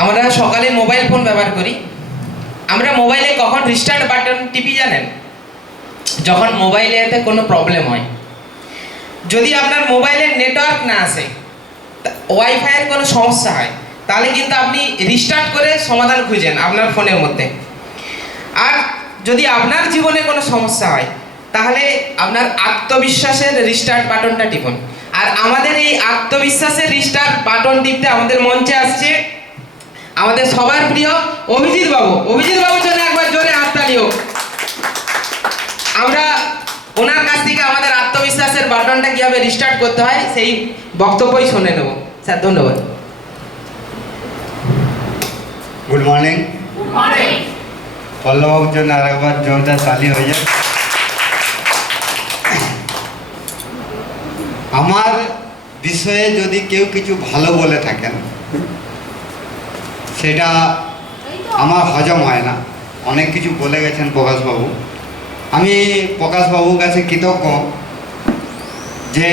আমরা সকালে mobile phone ব্যবহার করি। আমরা মোবাইলে কখন রিস্টার্ট বাটন টিপি জানেন? যখন মোবাইলেতে কোনো প্রবলেম হয়। যদি আপনার মোবাইলের নেটওয়ার্ক না আসে, ওয়াইফাইয়ের কোনো সমস্যা হয়, তাহলে কিন্তু আপনি রিস্টার্ট করে সমাধান খুঁজেন আপনার ফোনের মধ্যে। আর যদি আপনার জীবনে কোনো সমস্যা হয়, তাহলে আপনার আত্মবিশ্বাসের রিস্টার্ট বাটনটা টিপুন। আর আমাদের এই আত্মবিশ্বাসের রিস্টার্ট বাটন টিপতে আমাদের মঞ্চে আসছে আমাদের সবার প্রিয় অভিজিৎ বাবু। অভিজিৎ বাবুর জন্য একবার জোরে হাততালি হোক। আমরা ওনার কাছ থেকে আমাদের আত্মবিশ্বাসের বাটনটা কিভাবে রিস্টার্ট করতে হয় সেই বক্তব্যই শুনে নেব। স্যার, ধন্যবাদ। Good morning. পল্লববাবুর জন্য আরেকবার জোরদার তালি হয়ে যায়। আমার বিষয়ে যদি কেউ কিছু ভালো বলে থাকেন, সেটা আমার হজম হয় না। অনেক কিছু বলে গেছেন প্রকাশবাবু। আমি প্রকাশবাবুর কাছে কৃতজ্ঞ যে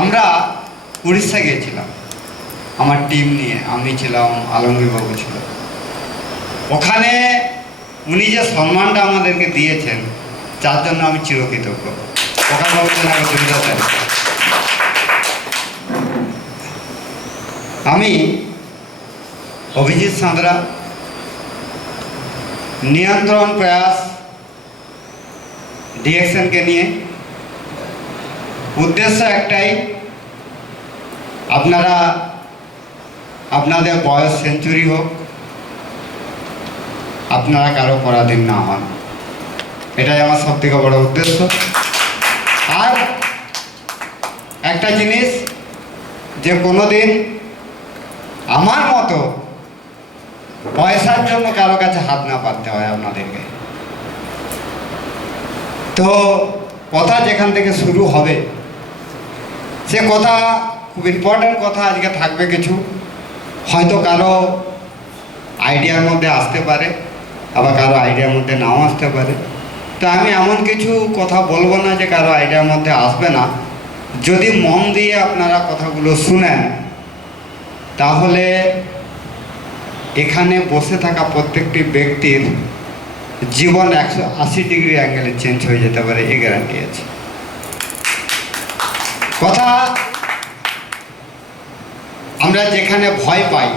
আমরা উড়িষ্যা গিয়েছিলাম আমার টিম নিয়ে। আমি ছিলাম, আলমগীরবাবু ছিল। ওখানে উনি যে সম্মানটা আমাদেরকে দিয়েছেন, যার জন্য আমি চিরকৃতজ্ঞ। প্রকাশবাবুর জন্য আমি ধন্যবাদ। আমি অভিজিৎ সাঁতরা, নিয়ন্ত্রণ প্রয়াস ডিএকশনকে নিয়ে। উদ্দেশ্য একটাই, আপনারা আপনাদের বয়স সেঞ্চুরি হোক, আপনারা কারো পরাধীন না হন, এটাই আমার সবথেকে বড় উদ্দেশ্য। আর একটা জিনিস, যে কোনো দিন আমার মতো পয়সার জন্য কারো কাছে হাত না পাততে হয় আপনাদেরকে। তো কথা যেখান থেকে শুরু হবে, সে কথা খুব ইম্পর্ট্যান্ট কথা আজকে থাকবে। কিছু হয়তো কারো আইডিয়ার মধ্যে আসতে পারে, আবার কারো আইডিয়ার মধ্যে নাও আসতে পারে। তো আমি এমন কিছু কথা বলবো না যে কারো আইডিয়ার মধ্যে আসবে না। যদি মন দিয়ে আপনারা কথাগুলো শুনেন, তাহলে এখানে বসে থাকা প্রত্যেকটি ব্যক্তির জীবন 180 ডিগ্রি অ্যাঙ্গেলে চেঞ্জ হয়ে যেতে পারে, এই গ্যারান্টি আছে। কথা, আমরা যেখানে ভয় পাই,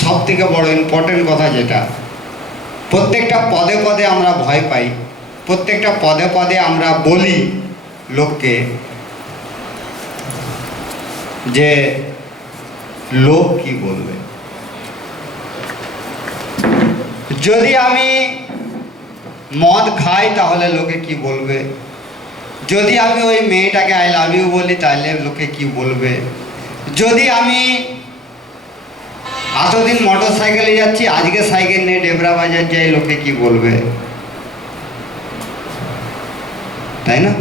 সব থেকে বড় ইম্পর্টেন্ট কথা যেটা, প্রত্যেকটা পদে পদে আমরা ভয় পাই, প্রত্যেকটা পদে পদে আমরা বলি লোককে যে লোক কি বলবে। যদি আমি মদ খাই তাহলে লোকে কি বলবে, যদি আমি ওই মেয়েটাকে আই লাভ ইউ বলি তাহলে লোকে কি বলবে, যদি আমি এতদিন মোটর সাইকেলে যাচ্ছি, আজকে সাইকেল নিয়ে ডেবরা বাজার যাই, লোকে কি বলবে, তাই না?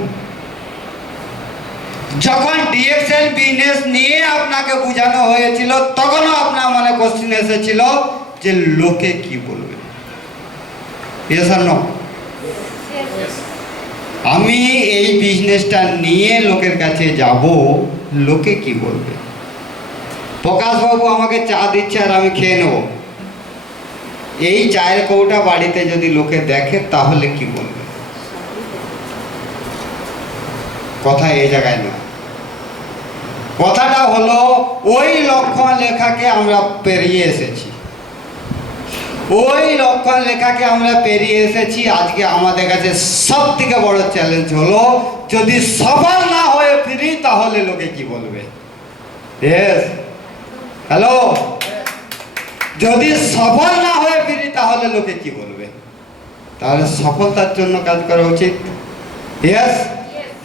যখন ডিএক্সএল বিজনেস নিয়ে আপনাকে বোঝানো হয়েছিল, তখনও আপনার মনে কোশ্চেন এসেছিল যে লোকে কি বলবে। ইয়েস আর নো? আমি এই বিজনেসটা নিয়ে লোকের কাছে যাব, লোকে কি বলবে। প্রকাশবাবু আমাকে চা দিচ্ছে আর আমি খেয়ে নেব, এই চায়ের কৌটা বাড়িতে যদি লোকে দেখে তাহলে কি বলবে। কথা এই জায়গায় না, কথাটা হলো ওই লক্ষণ লেখাকে আমরা পেরিয়ে এসেছি, ওই লক্ষণ লেখাকে আমরা পেরিয়ে এসেছি। আজকে আমাদের কাছে সব থেকে বড় চ্যালেঞ্জ হলো, যদি সফল না হয়ে ফিরি তাহলে লোকে কি বলবে। ইয়েস, হ্যালো, যদি সফল না হয়ে ফিরি তাহলে লোকে কি বলবে। তাহলে সফলতার জন্য কাজ করা উচিত। ইয়েস,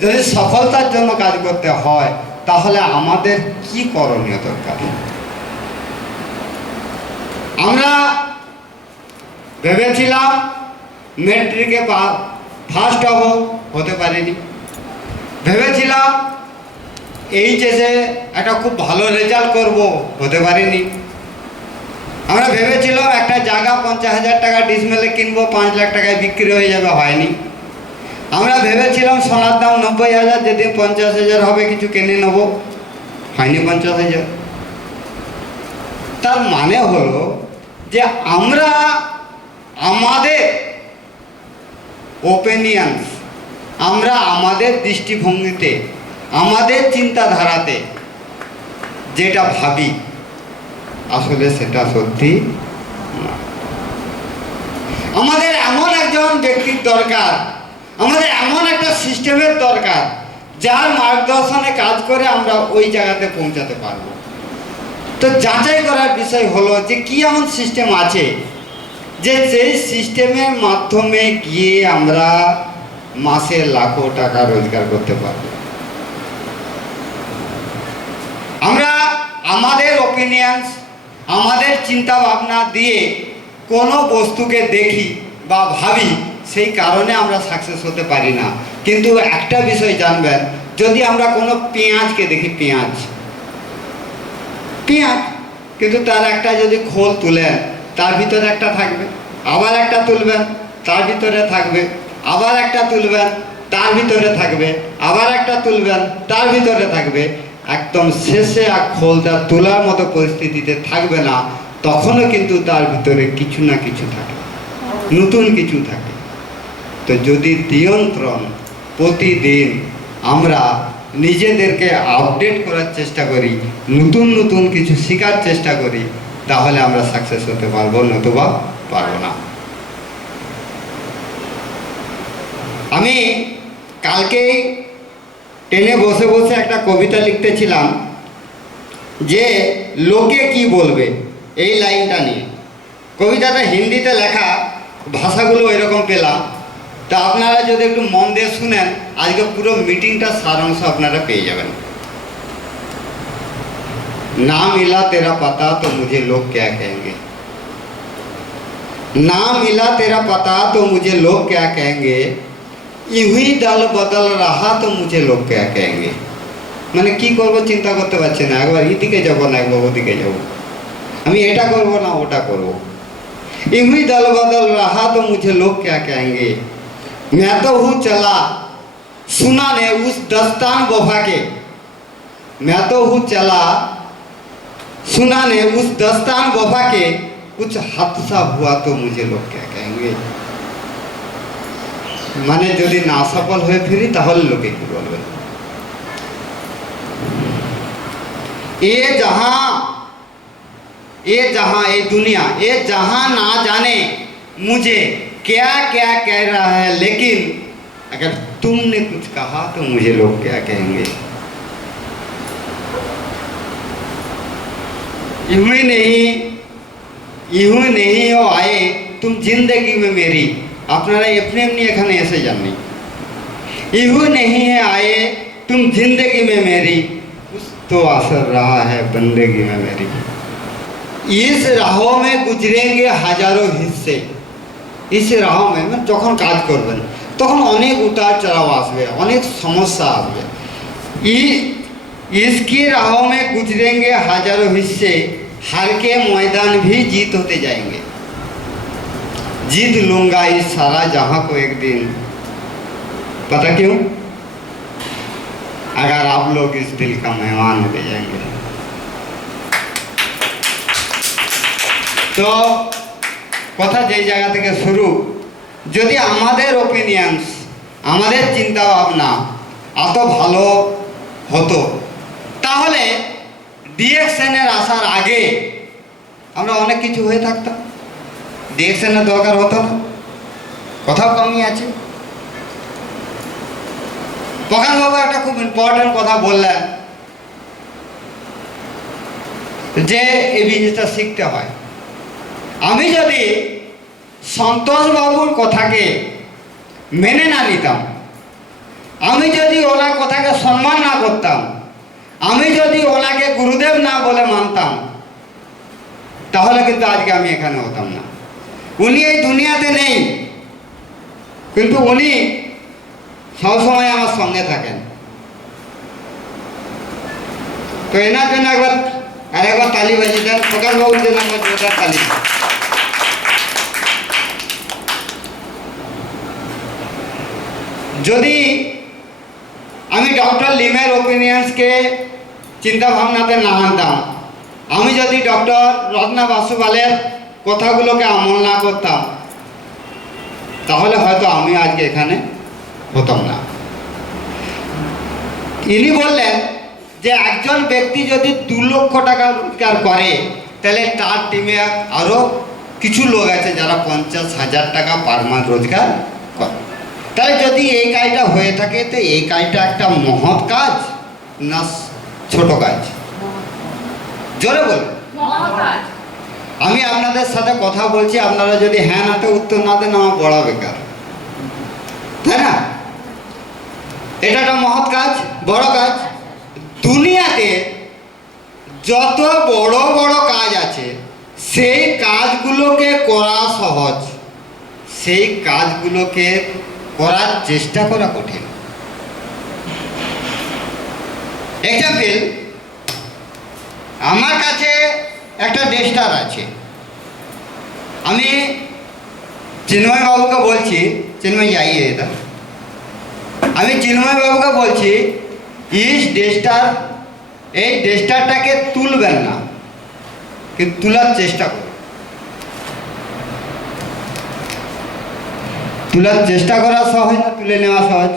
যদি সফলতার জন্য কাজ করতে হয় তাহলে আমাদের কি করণীয় দরকার। আমরা ভেবেছিলাম মেট্রিকে ফার্স্ট হব, হতে পারিনি। ভেবেছিলাম এইচএসে একটা খুব ভালো রেজাল্ট করব, হতে পারিনি। আমরা ভেবেছিলাম একটা জায়গা 50,000 টাকা ডিসমেলে কিনবো, 5 লাখ টাকায় বিক্রি হয়ে যাবে, হয়নি। আমরা ভেবেছিলাম সোনার দাম 90,000, যেদিন 50,000 হবে কিছু কিনে নেবো, হয়নি 50,000। তা তার মানে হলো যে আমরা আমাদের ওপিনিয়ন্স, আমরা আমাদের দৃষ্টিভঙ্গিতে, আমাদের চিন্তাধারাতে যেটা ভাবি আসলে সেটা সত্যি না। আমাদের এমন একজন ব্যক্তির দরকার, আমাদের এমন একটা সিস্টেমের দরকার যার মার্গদর্শনে কাজ করে আমরা ওই জায়গাতে পৌঁছাতে পারবো। তো যাচাই করার বিষয় হলো যে কি এমন সিস্টেম আছে যে সেই সিস্টেমের মাধ্যমে গিয়ে আমরা মাসে লাখো টাকা রোজগার করতে পারব। আমরা আমাদের ওপিনিয়ন্স, আমাদের চিন্তা ভাবনা দিয়ে কোনো বস্তুকে দেখি বা ভাবি, সেই কারণে আমরা সাকসেস হতে পারি না। কিন্তু একটা বিষয় জানবেন, যদি আমরা কোনো পেঁয়াজকে দেখি, পেঁয়াজ কিন্তু তার একটা যদি খোল তুলেন তার ভিতরে একটা থাকবে, আবার একটা তুলবেন তার ভিতরে থাকবে, আবার একটা তুলবেন তার ভিতরে থাকবে, আবার একটা তুলবেন তার ভিতরে থাকবে, একদম শেষে আর খোলটা তোলার মতো পরিস্থিতিতে থাকবে না, তখনও কিন্তু তার ভিতরে কিছু না কিছু থাকে, নতুন কিছু থাকে। তো যদি নিয়ন্ত্রণ প্রতিদিন আমরা নিজেদেরকে আপডেট করার চেষ্টা করি, নতুন নতুন কিছু শেখার চেষ্টা করি, তাহলে আমরা সাকসেস হতে পারবো, নতুবা পারবো না। আমি কালকেই ট্রেনে বসে বসে একটা কবিতা লিখতেছিলাম যে লোকে কি বলবে, এই লাইনটা নিয়ে। কবিতাটা হিন্দিতে লেখা, ভাষাগুলো এরকম পেলাম। তা আপনারা যদি একটু মন দিয়ে শুনেন, আজকে পুরো মিটিংটা সারাংশ আপনারা পেয়ে যাবেন। না মিলা তেরা পাতা তো মুঝে লোক क्या कहेंगे, ना मिला तेरा पता तो मुझे लोग क्या कहेंगे, यूं ही दल बदल रहा तो मुझे लोग क्या कहेंगे। মানে কি করব চিন্তা করতে পারছি না, একবার এদিকে যাবো না একবার ওদিকে যাবো, আমি এটা করব না ওটা করব। यूं ही दल बदल रहा तो मुझे लोग क्या कहेंगे, मैं तो हूँ चला सुना ने उस दस्तान वफा के, मैं तो हूँ चला सुना ने उस दस्तान वफा के, कुछ हादसा हुआ तो मुझे लोग क्या कहेंगे। মানে যদি না সফল হয়ে ফিরি তাহলে লোকে কি বলবে। ये जहां ये दुनिया, ये जहां ना जाने मुझे क्या क्या कह रहा है, लेकिन अगर तुमने कुछ कहा तो मुझे लोग क्या कहेंगे। यूं ही नहीं हो आए तुम जिंदगी में मेरी, আপনারা এমনি এমনি এখানে এসে যাননি। यूं नहीं है आए तुम जिंदगी में मेरी, कुछ तो असर रहा है बंदगी में मेरी। इस राहों में गुजरेंगे হাজারো হিस्से, इस राहों में মানে যখন কাজ করবেন তখন অনেক উতার চড়াও আসবে, অনেক সমস্যা আসবে। इसकी राहों में गुजरेंगे हजारों हिस्से, हार के मैदान भी जीत होते जाएंगे। जीत लूंगा इस सारा जहां को एक दिन, पता क्यों? अगर आप लोग इस दिल का मेहमान होते जाएंगे। তো কথা যেই জায়গা থেকে শুরু, যদি আমাদের ওপিনিয়ন্স, আমাদের চিন্তা ভাবনা এত ভালো হতো, তাহলে ডিএকশনের আসার আগে আমরা অনেক কিছু হয়ে থাকতাম, ডিএকশনের দরকার হতো না, কোথাও কমই আছে। প্রকাশবাবু একটা খুব ইম্পর্টেন্ট কথা বললেন যে এই জিনিসটা শিখতে হয়। আমি যদি সন্তোষবাবুর কথাকে মেনে না নিতাম, আমি যদি ওনার কথাকে সম্মান না করতাম, আমি যদি ওনাকে গুরুদেব না বলে মানতাম, তাহলে কিন্তু আজকে আমি এখানে হতাম না। উনি এই দুনিয়াতে নেই, কিন্তু উনি সবসময় আমার সঙ্গে থাকেন। তো এনার জন্য আরেকবার তালি বাজিয়ে দেন, প্রকাশবাবুর জন্য একবার জোরদার তালি। যদি আমি ডক্টর লিমের ওপিনিয়ন্সকে চিন্তা ভাবনাতে না আনতাম, আমি যদি ডক্টর রত্না বাসুপালের কথাগুলোকে আমল না করতাম, তাহলে হয়তো আমি আজকে এখানে হতাম না। ইনি বললেন যে একজন ব্যক্তি যদি 2 লক্ষ টাকা রোজগার করে, তাহলে তার টিমে আরও কিছু লোক আছে যারা 50,000 টাকা পার মান্থ রোজগার করে। তাহলে যদি এই কাজটা হয়ে থাকে, তো এই কাজটা একটা মহৎ কাজ না ছোট কাজ? জোরে বল। আমি আপনাদের সাথে কথা বলছি, আপনারা যদি হ্যাঁ নাতে উত্তর না দেন, আমার বড় বেকার, তাই না? এটা একটা মহৎ কাজ, বড় কাজ। দুনিয়াতে যত বড় বড় কাজ আছে, সেই কাজগুলোকে করা সহজ, সেই কাজগুলোকে করার চেষ্টা করা কঠিন। এক্সাম্পল, আমার কাছে একটা ডেস্টার আছে। আমি চিন্ময় বাবুকে বলছি, চিন্ময় যাইয়ে এটা, আমি চিন্ময় বাবুকে বলছি এই ডেস্টারটাকে তুলবেন না, কিন্তু তোলার চেষ্টা করুন। তোলার চেষ্টা করা সহজ না তুলে নেওয়া সহজ?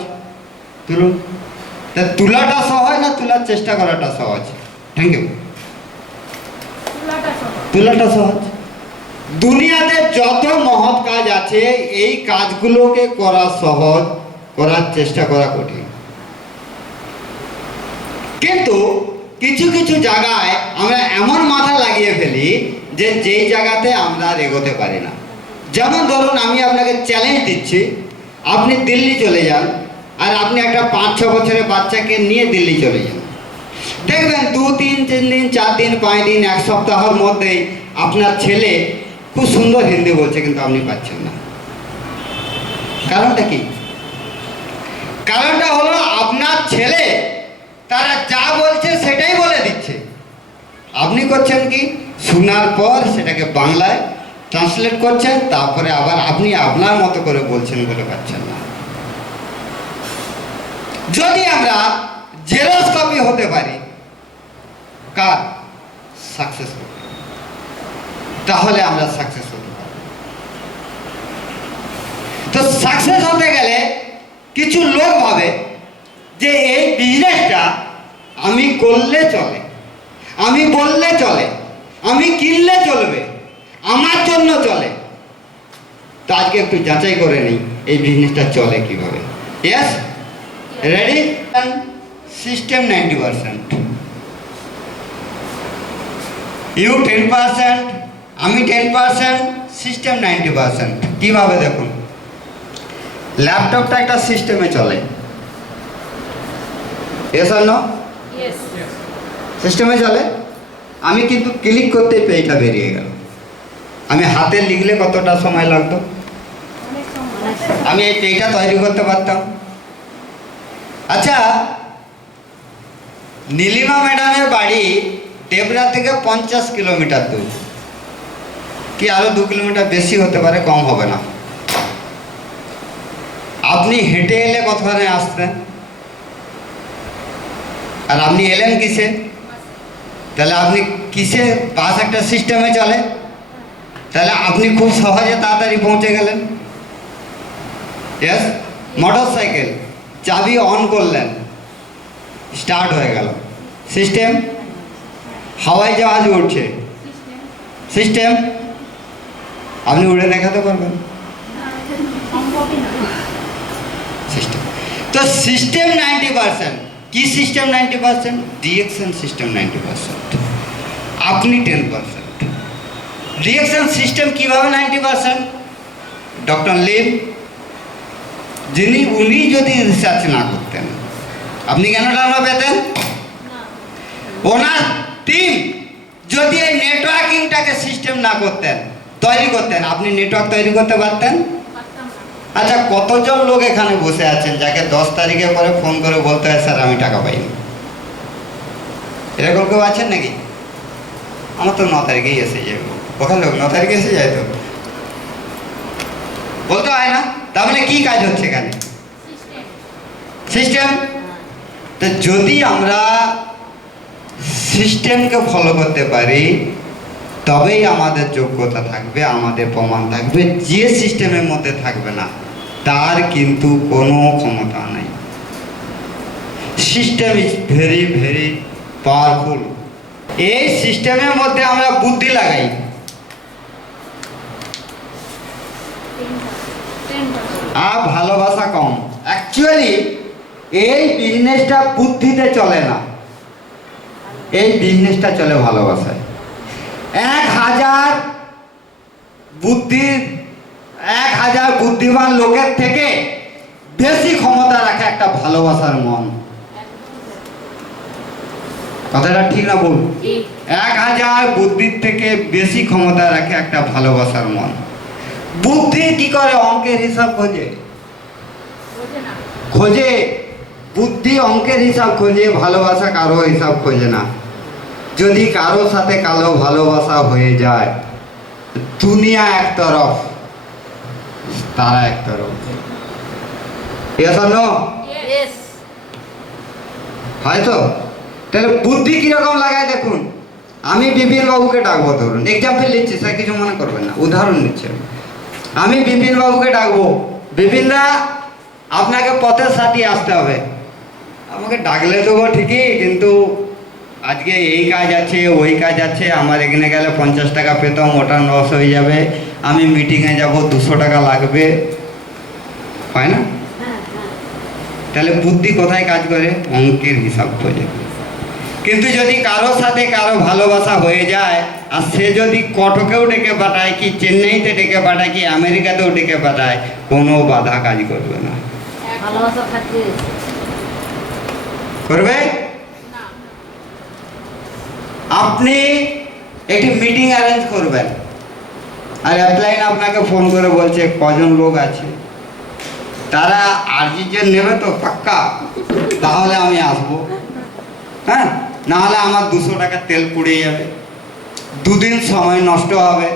তুলুন। তা তোলাটা সহজ না তোলার চেষ্টা করাটা সহজ? Thank you. তোলাটা সহজ। দুনিয়াতে যত মহৎ কাজ আছে, এই কাজগুলোকে করা সহজ, করার চেষ্টা করা কঠিন। কিন্তু কিছু কিছু জায়গায় আমরা এমন মাথা লাগিয়ে ফেলি যে যেই জায়গাতে আমরা আর এগোতে পারি না। যেমন ধরুন, আমি আপনাকে চ্যালেঞ্জ দিচ্ছি, আপনি দিল্লি চলে যান, আর আপনি একটা 5-6 বছরের বাচ্চাকে নিয়ে দিল্লি চলে যান। দেখবেন 2, 3, 3 দিন, 4 দিন, 5 দিন, 1 সপ্তাহের মধ্যেই আপনার ছেলে খুব সুন্দর হিন্দি বলছে, কিন্তু আপনি পাচ্ছেন না। কারণটা কি? কারণটা হলো আপনার ছেলে তারা যা বলছে সেটাই বলে দিচ্ছে। আপনি করছেন কি, শোনার পর সেটাকে বাংলায় ট্রান্সলেট করছেন, তারপরে আবার আপনি আপনার মতো করে বলছেন বলে পাচ্ছেন না। যদি আমরা জেরক্স কপি হতে পারি কার সাকসেস, তাহলে আমরা সাকসেস হতে পারি। তো সাকসেস হতে গেলে কিছু লোক ভাবে যে এই বিজনেসটা আমি করলে চলে, আমি বললে চলে, আমি কিনলে চলবে, আমার জন্য চলে। তো আজকে একটু যাচাই করে নিই এই বিজনেসটা চলে কিভাবে। Yes, ready? সিস্টেম 90%, ইউ 10%, আমি 10%, সিস্টেম 90%। কিভাবে দেখুন, ল্যাপটপটা একটা সিস্টেমে চলে, ইয়েস আর নো? সিস্টেমে চলে। আমি কিন্তু ক্লিক করতে পেজটা বেরিয়ে গেল। আমি হাতে লিখলে কতটা সময় লাগতো? আমি এই পেজটা তৈরি করতে পারতাম। আচ্ছা, নীলিমা ম্যাডামের বাড়ি দেবরা থেকে 50 কিলোমিটার দূর, কি আরো 2 কিলোমিটার বেশি হতে পারে, কম হবে না। আপনি হেঁটে এলে কতক্ষণে আসতেন? আর আপনি এলেন কিসে? তাহলে আপনি কিসে? বাস একটা সিস্টেমে চলে, তাহলে আপনি খুব সহজে তাড়াতাড়ি পৌঁছে গেলেন। ইয়েস, মোটর সাইকেল চাবি অন করলেন, স্টার্ট হয়ে গেল, সিস্টেম। হাওয়াই জাহাজ উঠছে, সিস্টেম। আপনি উড়ে দেখাতে পারবেন? সিস্টেম। তো সিস্টেম 90%। কি সিস্টেম 90%? রিঅ্যাকশন সিস্টেম 90%, আপনি 10%। রিঅ্যাকশন সিস্টেম কিভাবে 90%? ডক্টর লিম, উনি যদি রিসার্চ না করতেন, আপনি কেন টাকা পেতেন? ওনার টিম যদি এই নেটওয়ার্কিংটাকে সিস্টেম না করতেন, তৈরি করতেন, আপনি নেটওয়ার্ক তৈরি করতে পারতেন? আচ্ছা, কতজন লোক এখানে বসে আছেন যাকে 10 তারিখে পরে ফোন করে বলতে হয়, স্যার আমি টাকা পাইনি? এরকম কেউ আছেন নাকি? আমার তো 9 তারিখেই এসে যাবে। ওখানে লোক 9 তারিখে এসে যায়, তো বলতে হয় না? তার মানে কি কাজ হচ্ছে এখানে? সিস্টেম। তো যদি আমরা সিস্টেমকে ফলো করতে পারি, তবেই আমাদের যোগ্যতা থাকবে, আমাদের প্রমাণ থাকবে। যে সিস্টেমের মধ্যে থাকবে না, তার কিন্তু কোনো ক্ষমতা নাই। System is very very powerful. এই সিস্টেমের মধ্যে আমরা বুদ্ধি লাগাই। আর ভালোবাসা কম। অ্যাকচুয়ালি এই বিজনেসটা বুদ্ধিতে চলে না, এই বিজনেসটা চলে ভালোবাসায়। 1000 বুদ্ধিমান লোকের থেকে বেশি ক্ষমতা রাখে একটা ভালোবাসার মন। কথাটা ঠিক না বল? 1000 বুদ্ধির থেকে বেশি ক্ষমতা রাখে একটা ভালোবাসার মন। বুদ্ধি কি করে? অঙ্কের হিসাব খোঁজে। বুদ্ধি অঙ্কের হিসাব খোঁজে, ভালোবাসা কারো হিসাব খোঁজে না। যদি কারোর সাথে কালো ভালোবাসা হয়ে যায়, দুনিয়া এক তরফ, তারা এক তরফ। Yes or no? Yes. হয়তো তাহলে বুদ্ধি কিরকম লাগায় দেখুন। আমি বিপিন বাবুকে ডাকবো, ধরুন এক্সাম্পল নিচ্ছি, স্যার কিছু মনে করবেন না, উদাহরণ নিচ্ছি। আমি বিপিন বাবুকে ডাকবো, বিপিনদা আপনাকে পথের সাথে আসতে হবে। আমাকে ডাকলে দেবো ঠিকই, কিন্তু আজকে এই কাজ আছে, ওই কাজ আছে, আমার এখানে গেলে 50 টাকা পেতাম, ওটা লস হয়ে যাবে, আমি মিটিংয়ে যাব, 200 টাকা লাগবে, হয় না? তাহলে বুদ্ধি কোথায় কাজ করে? অঙ্কের হিসাব খোঁজে। কিন্তু যদি কারোর সাথে কারো ভালোবাসা হয়ে যায়, আর সে যদি কটকেও ডেকে পাঠায়, কি চেন্নাইতে ডেকে পাঠায়, কি আমেরিকাতেও ডেকে পাঠায়, কোনো বাধা কাজ করবে না। ভালোবাসা থাকবে। করবে? আপনি একটি মিটিং অ্যারেঞ্জ করবেন, আর অ্যাপ্লাইন আপনাকে ফোন করে বলছে কজন লোক আছে, তারা আর্জিজেন নেবে তো পাক্কা, তাহলে আমি আসবো, হ্যাঁ, না হলে আমার 200 টাকা তেল পুড়ে যাবে, 2 দিন সময় নষ্ট হবে,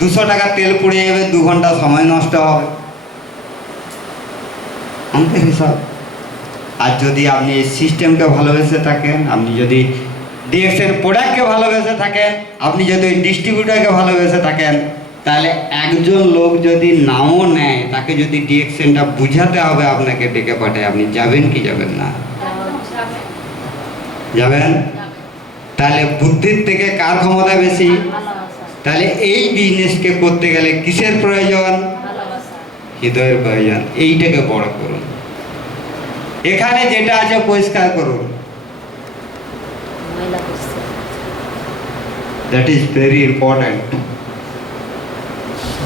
200 টাকা তেল পুড়ে যাবে, 2 ঘন্টা সময় নষ্ট হবে, অঙ্কের হিসাব। আর যদি আপনি এই সিস্টেমকে ভালোবেসে থাকেন, আপনি যদি ডিএক্সের প্রোডাক্টকে ভালোবেসে থাকেন, আপনি যদি ওই ডিস্ট্রিবিউটারকে ভালোবেসে থাকেন, তাহলে একজন লোক যদি নাও নেয়, তাকে যদি ডিএক্সেনটা বুঝাতে হবে, আপনাকে ডেকে পাঠায়, আপনি যাবেন কি যাবেন না? যাবেন। তাহলে বুদ্ধির থেকে কার ক্ষমতা বেশি? তাহলে এই বিজনেসকে করতে গেলে কিসের প্রয়োজন? হৃদয়ের প্রয়োজন। এইটাকে বড় করুন। এখানে যেটা আছে পরিষ্কার করুন। That is very important.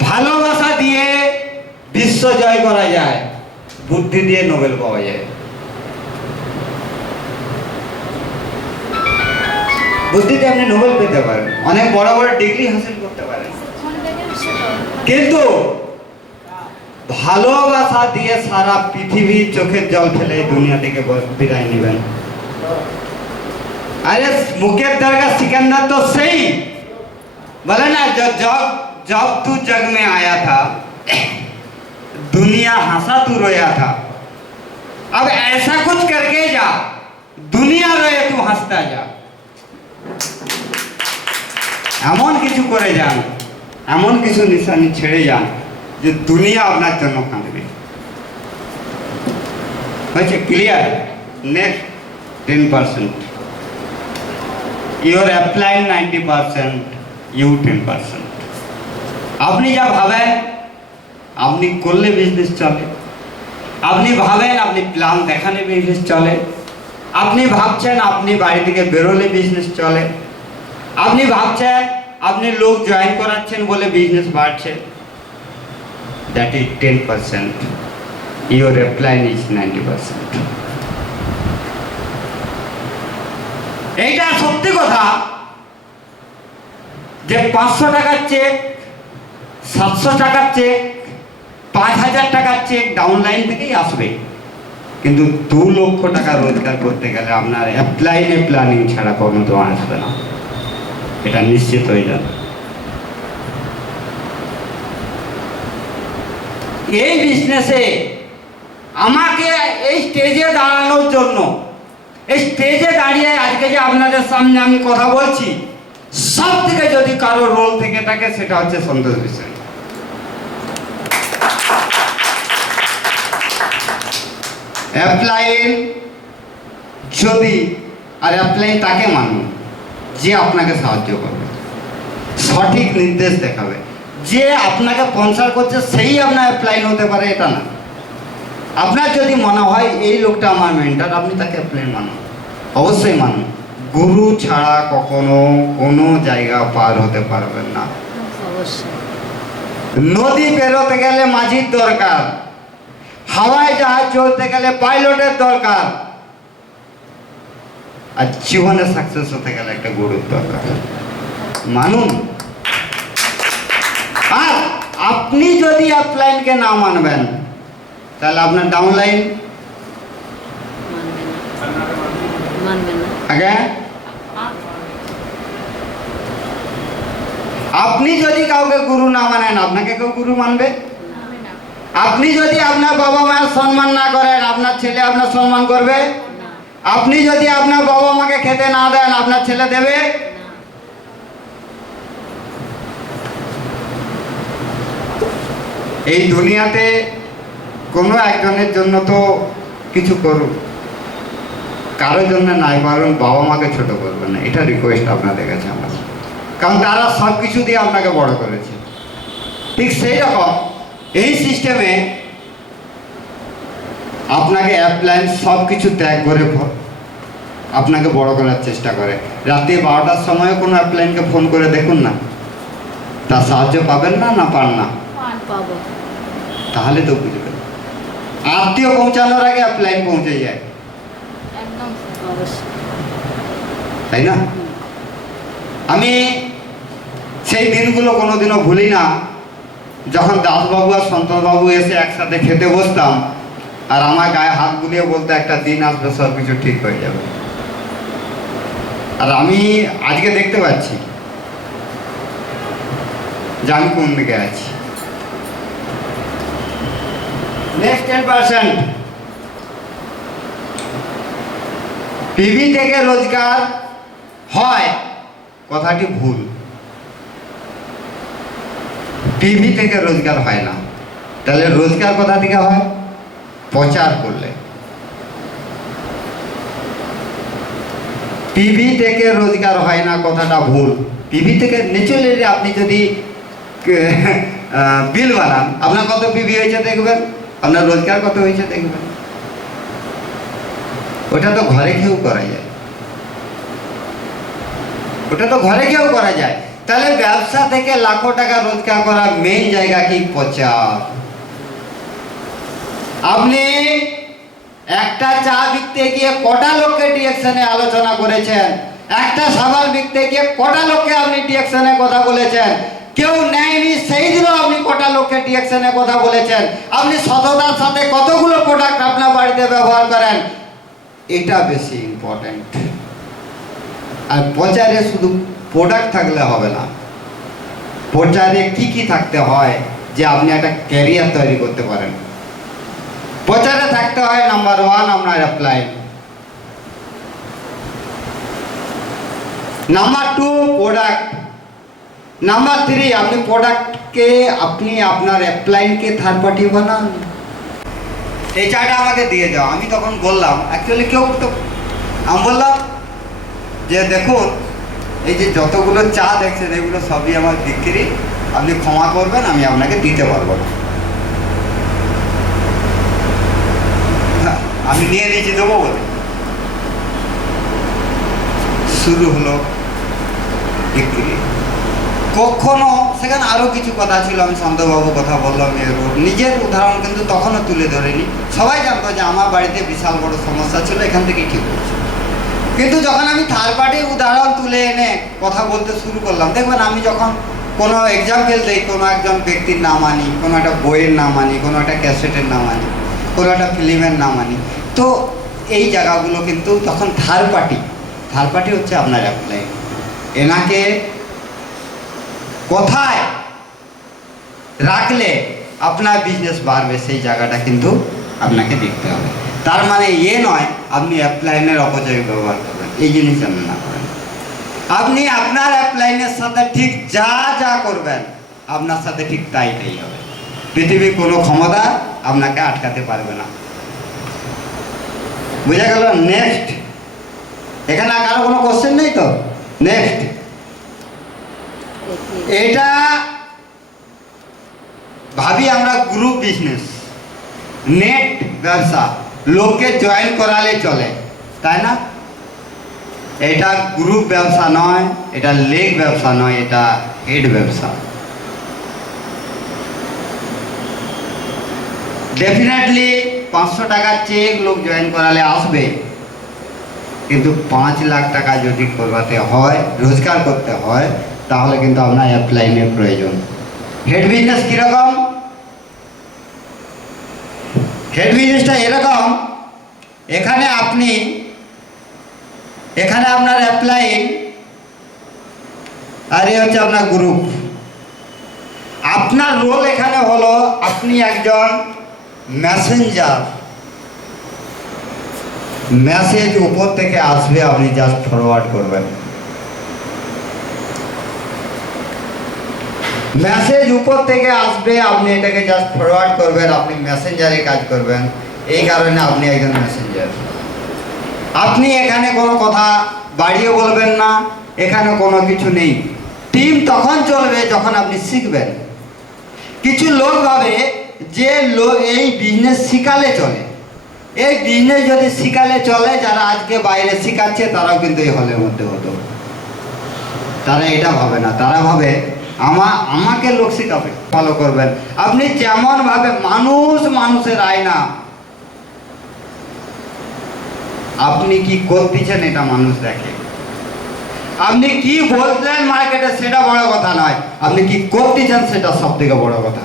ভালোবাসা দিয়ে বিশ্ব জয় করা যায়, বুদ্ধি দিয়ে নোবেল পাওয়া যায়। বুদ্ধিতে আপনি নোবেল পেতে পারেন, অনেক বড় বড় ডিগ্রি হাসিল করতে পারেন, কিন্তু ভালোবাসা দিয়ে সারা পৃথিবী চোখের জল ফেলে এই দুনিয়া থেকে বিদায় নেবেন। अरे मुकेश दरगाह सिकंदर तो सही बोले ना, जब तू जग में आया था दुनिया हंसा तू रोया था, अब ऐसा कुछ करके जा दुनिया रोए तू हंसता जा। এমন কিছু করে যান, এমন কিছু নিশানি ছেড়ে যান যে দুনিয়া আপনার জন্য কাঁদবে। হয়েছে? Clear? Next 10%, you're applying 90%, you 10%। আপনি যা ভাবেন আপনি করলে বিজনেস চলে, আপনি ভাবেন আপনি প্ল্যান দেখালে বিজনেস চলে, আপনি ভাবছেন আপনি বাড়ি থেকে বেরোলে বিজনেস চলে, আপনি ভাবছেন আপনি লোক জয়েন করাচ্ছেন বলে বিজনেস বাড়ছে। That is 10%, you're applying is 90%। এইটা সত্যি কথা যে 500 টাকার চেক, 700 টাকার চেক, 5000 টাকার চেক ডাউনলাইন থেকেই আসবে, কিন্তু 2 লক্ষ টাকা রোজগার করতে গেলে আপনার অ্যাপ্লাইনে প্ল্যানিং ছাড়া কোনো তো আসবে না, এটা নিশ্চিত হয়ে যাবে। এই বিজনেসে আমাকে এই স্টেজে দাঁড়ানোর জন্য এই স্টেজে দাঁড়িয়ে আজকে যে আপনাদের সামনে আমি কথা বলছি, সব থেকে যদি কারো রোল থেকে থাকে সেটা হচ্ছে সন্তোষ বিশ্বাস। অ্যাপ্লাইন যদি, আর অ্যাপ্লাইন তাকে মানুন যে আপনাকে সাহায্য করবে, সঠিক নির্দেশ দেখাবে। যে আপনাকে স্পন্সর করছে সেই আপনার অ্যাপ্লাইন হতে পারে এটা না। আপনার যদি মনে হয় এই লোকটা আমার মেন্টর, আপনি তাকে অ্যাপ্লাইন মানুন, অবশ্যই মানুন। গুরু ছাড়া কখনো কোনো জায়গা পার হতে পারবেন না। অবশ্যই। নদী পেরোতে গেলে মাঝির দরকার, হাওয়ায় জাহাজ চলতে গেলে পাইলটের দরকার, আর জীবনে সাকসেস হতে গেলে একটা গুরুর দরকার। মানুন। আর আপনি যদি আপলাইনকে না মানবেন তাহলে আপনার ডাউনলাইন মানবে না। আগে আপনি যদি কাউকে গুরু না মানেন আপনাকে কেউ গুরু মানবে? আপনি যদি আপনার বাবা মায়ের সম্মান না করেন আপনার ছেলে আপনার সম্মান করবে? আপনি যদি আপনার বাবা মাকে খেতে না দেন আপনার ছেলে দেবে? এই দুনিয়াতে কোনো একজনের জন্য তো কিছু করুন, কারোর জন্য নাই পারুন, বাবা মাকে ছোট করবেন না, এটা রিকোয়েস্ট আপনাদের কাছে আমার। কারণ তারা সব কিছু দিয়ে আপনাকে বড় করেছে। ঠিক সেই রকম এই সিস্টেমে আপনাকে অ্যাপ্লাইন সব কিছু ত্যাগ করে আপনাকে বড় করার চেষ্টা করে। রাতে 12টার সময় কোনো অ্যাপ্লাইনকে ফোন করে দেখুন না, তার সাহায্য পাবেন না, না পান না? পাবো। তাহলে তো বুঝবেন। আত্মীয় পৌঁছানোর আগে অ্যাপ্লাইন পৌঁছে যায়, একদম অবশ্যই। তাই না? আমি সেই দিনগুলো কোনোদিনও ভুলি না, যখন দাসবাবু আর সন্তোষবাবু এসে একসাথে খেতে বসতাম আর আমার গায়ে হাত বুলিয়ে বলতে একটা দিন আসবে সব কিছু ঠিক হয়ে যাবে। আর আমি আজকে দেখতে পাচ্ছি যে আমি কোন দিকে আছি। নেক্সট 10%। টিভি থেকে রোজগার হয় কথাটি ভুল। টিভি থেকে রোজগার হয় না। তাহলে রোজগার কোথা থেকে হয়? প্রচার করলে। টিভি থেকে রোজগার হয় না কথাটা ভুল। টিভি থেকে ন্যাচুরালি আপনি যদি বিল বানান, আপনার কত পিভি হয়েছে দেখবেন, আপনার রোজগার কত হয়েছে দেখবেন। ওটা তো ঘরে খেয়েও করা যায়, ওটা তো ঘরে খেয়েও করা যায়। তাহলে ব্যবসা থেকে লাখো টাকা রোজগার করার মেইন জায়গা কি? প্রচার। আপনি একটা চা বিকতে গিয়ে কটা লোককে ডিরেকশনে আলোচনা করেছেন? একটা সাবান বিকতে গিয়ে কটা লোককে আপনি ডিরেকশনে কথা বলেছেন? কেউ নেয়নি সেই দিনও আপনি কটা লোককে ডিরেকশনে কথা বলেছেন? আপনি সততার সাথে কতগুলো প্রোডাক্ট আপনার বাড়িতে ব্যবহার করেন? এটা বেশি ইম্পর্ট্যান্ট। আর প্রচারে শুধু প্রোডাক্ট থাকলে হবে না, প্রচারে কি কি থাকতে হয় যে আপনি একটা ক্যারিয়ার তৈরি করতে পারেন। প্রচারে থাকতে হয় নাম্বার 1 আপনার অ্যাপ্লাইন, নাম্বার 2 প্রোডাক্ট, নাম্বার 3 আপনি প্রোডাক্টকে আপনি আপনার অ্যাপ্লাইনকে থার্ড পার্টি বানান। এই চাটা আমাকে দিয়ে যাও। আমি তখন বললাম, অ্যাকচুয়ালি কেউ তো আমি বললাম যে দেখুন এই যে যতগুলো চা দেখছেন এগুলো সবই আমার বিক্রি, আপনি ক্ষমা করবেন, আমি আপনাকে দিতে পারবো না। আমি নিয়ে নিয়েছি দেবো বলে শুরু হলো বিক্রি। কখনো সেখানে আরও কিছু কথা ছিল, আমি সন্তোষবাবু কথা বললাম, নিজের উদাহরণ কিন্তু তখনও তুলে ধরিনি। সবাই জানতো যে আমার বাড়িতে বিশাল বড় সমস্যা ছিল, এখান থেকেই ঠিক হচ্ছে। কিন্তু যখন আমি থার্ড পার্টির উদাহরণ তুলে এনে কথা বলতে শুরু করলাম, দেখবেন আমি যখন কোনো এক্সাম্পল দিই, কোনো একজন ব্যক্তির নাম আনি, কোনো একটা বইয়ের নাম আনি, কোনো একটা ক্যাসেটের নাম আনি, কোনো একটা ফিল্মের নাম আনি, তো এই জায়গাগুলো কিন্তু তখন থার্ড পার্টি হচ্ছে আপনার অ্যাপ্লাইন। এনাকে কোথায় রাখলে আপনার বিজনেস বাড়বে সেই জায়গাটা কিন্তু আপনাকে দেখতে হবে। তার মানে নয় আপনি অ্যাপ্লাইনের অপচয় ব্যবহার করবেন, এই জিনিস যেন না করেন। আপনি আপনার অ্যাপ্লাইনের সাথে ঠিক যা যা করবেন আপনার সাথে ঠিক তাই হবে। পৃথিবীর কোনো ক্ষমতা আপনাকে আটকাতে পারবে না। বুঝা গেল? নেক্সট, এখানে কারো কোনো কোশ্চেন নেই তো? নেক্সট, এটা ভাবি আমরা গ্রুপ বিজনেস, নেট ব্যবসা, লোককে জয়েন করালে চলে, তাই না? এটা গ্রুপ ব্যবসা নয়, এটা লেগ ব্যবসা নয়, এটা হেড ব্যবসা। ডেফিনেটলি 500 টাকার চেক লোক জয়েন করালে আসবে, কিন্তু 5 লাখ টাকা যদি করবাতে হয়, রোজগার করতে হয়, তাহলে কিন্তু আপনার অ্যাপ্লাইনের প্রয়োজন। হেড বিজনেস কীরকম? হেড বিজনেসটা এরকম, এখানে আপনার অ্যাপ্লাইন আর এই হচ্ছে আপনার গ্রুপ। আপনার রোল এখানে হলো আপনি একজন মেসেঞ্জার। মেসেজ উপর থেকে আসবে, আপনি জাস্ট ফরওয়ার্ড করবেন। মেসেজ উপর থেকে আসবে, আপনি এটাকে জাস্ট ফরওয়ার্ড করবেন, আপনি মেসেঞ্জারে কাজ করবেন। এই কারণে আপনি একজন মেসেঞ্জার। আপনি এখানে কোনো কথা বাড়িয়ে বলবেন না, এখানে কোনো কিছু নেই। টিম তখন চলবে যখন আপনি শিখবেন। কিছু লোক ভাবে যে এই বিজনেস শিখালে চলে। এই বিজনেস যদি শিখালে চলে, যারা আজকে বাইরে শিখাচ্ছে তারাও কিন্তু এই হলের মধ্যে হতো। তারা এটা ভাবে না, তারা ভাবে আমাকে লোক শিখাবে, ফলো করবেন। আপনি যেমন ভাবে, মানুষের আয়না। আপনি কি করতেছেন এটা মানুষ দেখে। আপনি কি বলছেন মার্কেটে সেটা বড় কথা নয়, আপনি কি করতেছেন সেটা সব থেকে বড় কথা।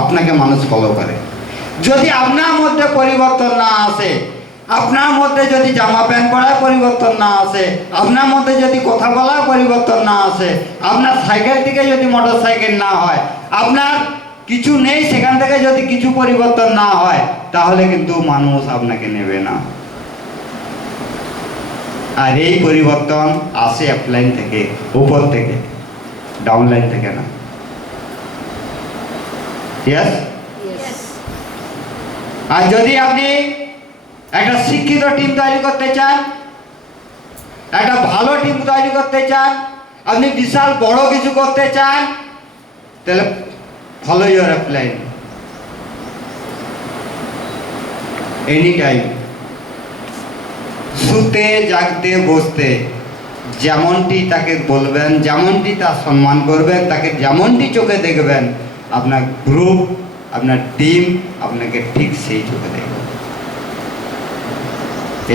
আপনাকে মানুষ ফলো করে। যদি আপনার মধ্যে পরিবর্তন না আসে, আপনার মধ্যে যদি জামা প্যান্ট পরার পরিবর্তন না আসে, আপনার মধ্যে যদি কথা বলার পরিবর্তন না আসে, আপনার সাইকেল থেকে যদি মোটর সাইকেল না হয়, আপনার কিছু নেই সেখান থেকে যদি কিছু পরিবর্তন না হয়, তাহলে কিন্তু মানুষ আপনাকে নেবে না। আর এই পরিবর্তন আসে অ্যাপলাইন থেকে, উপর থেকে, ডাউনলাইন থেকে না। ইয়েস? আর যদি আপনি একটা শিক্ষিত টিম তৈরি করতে চান, একটা ভালো টিম তৈরি করতে চান, আপনি বিশাল বড় কিছু করতে চান, তাহলে ফলো ইউর অ্যাপ্লাইন এনি টাইম। শুতে জাগতে বসতে যেমনটি তাকে বলবেন, যেমনটি তার সম্মান করবেন, তাকে যেমনটি চোখে দেখবেন, আপনার গ্রুপ, আপনার টিম আপনাকে ঠিক সেই চোখে দেখবে।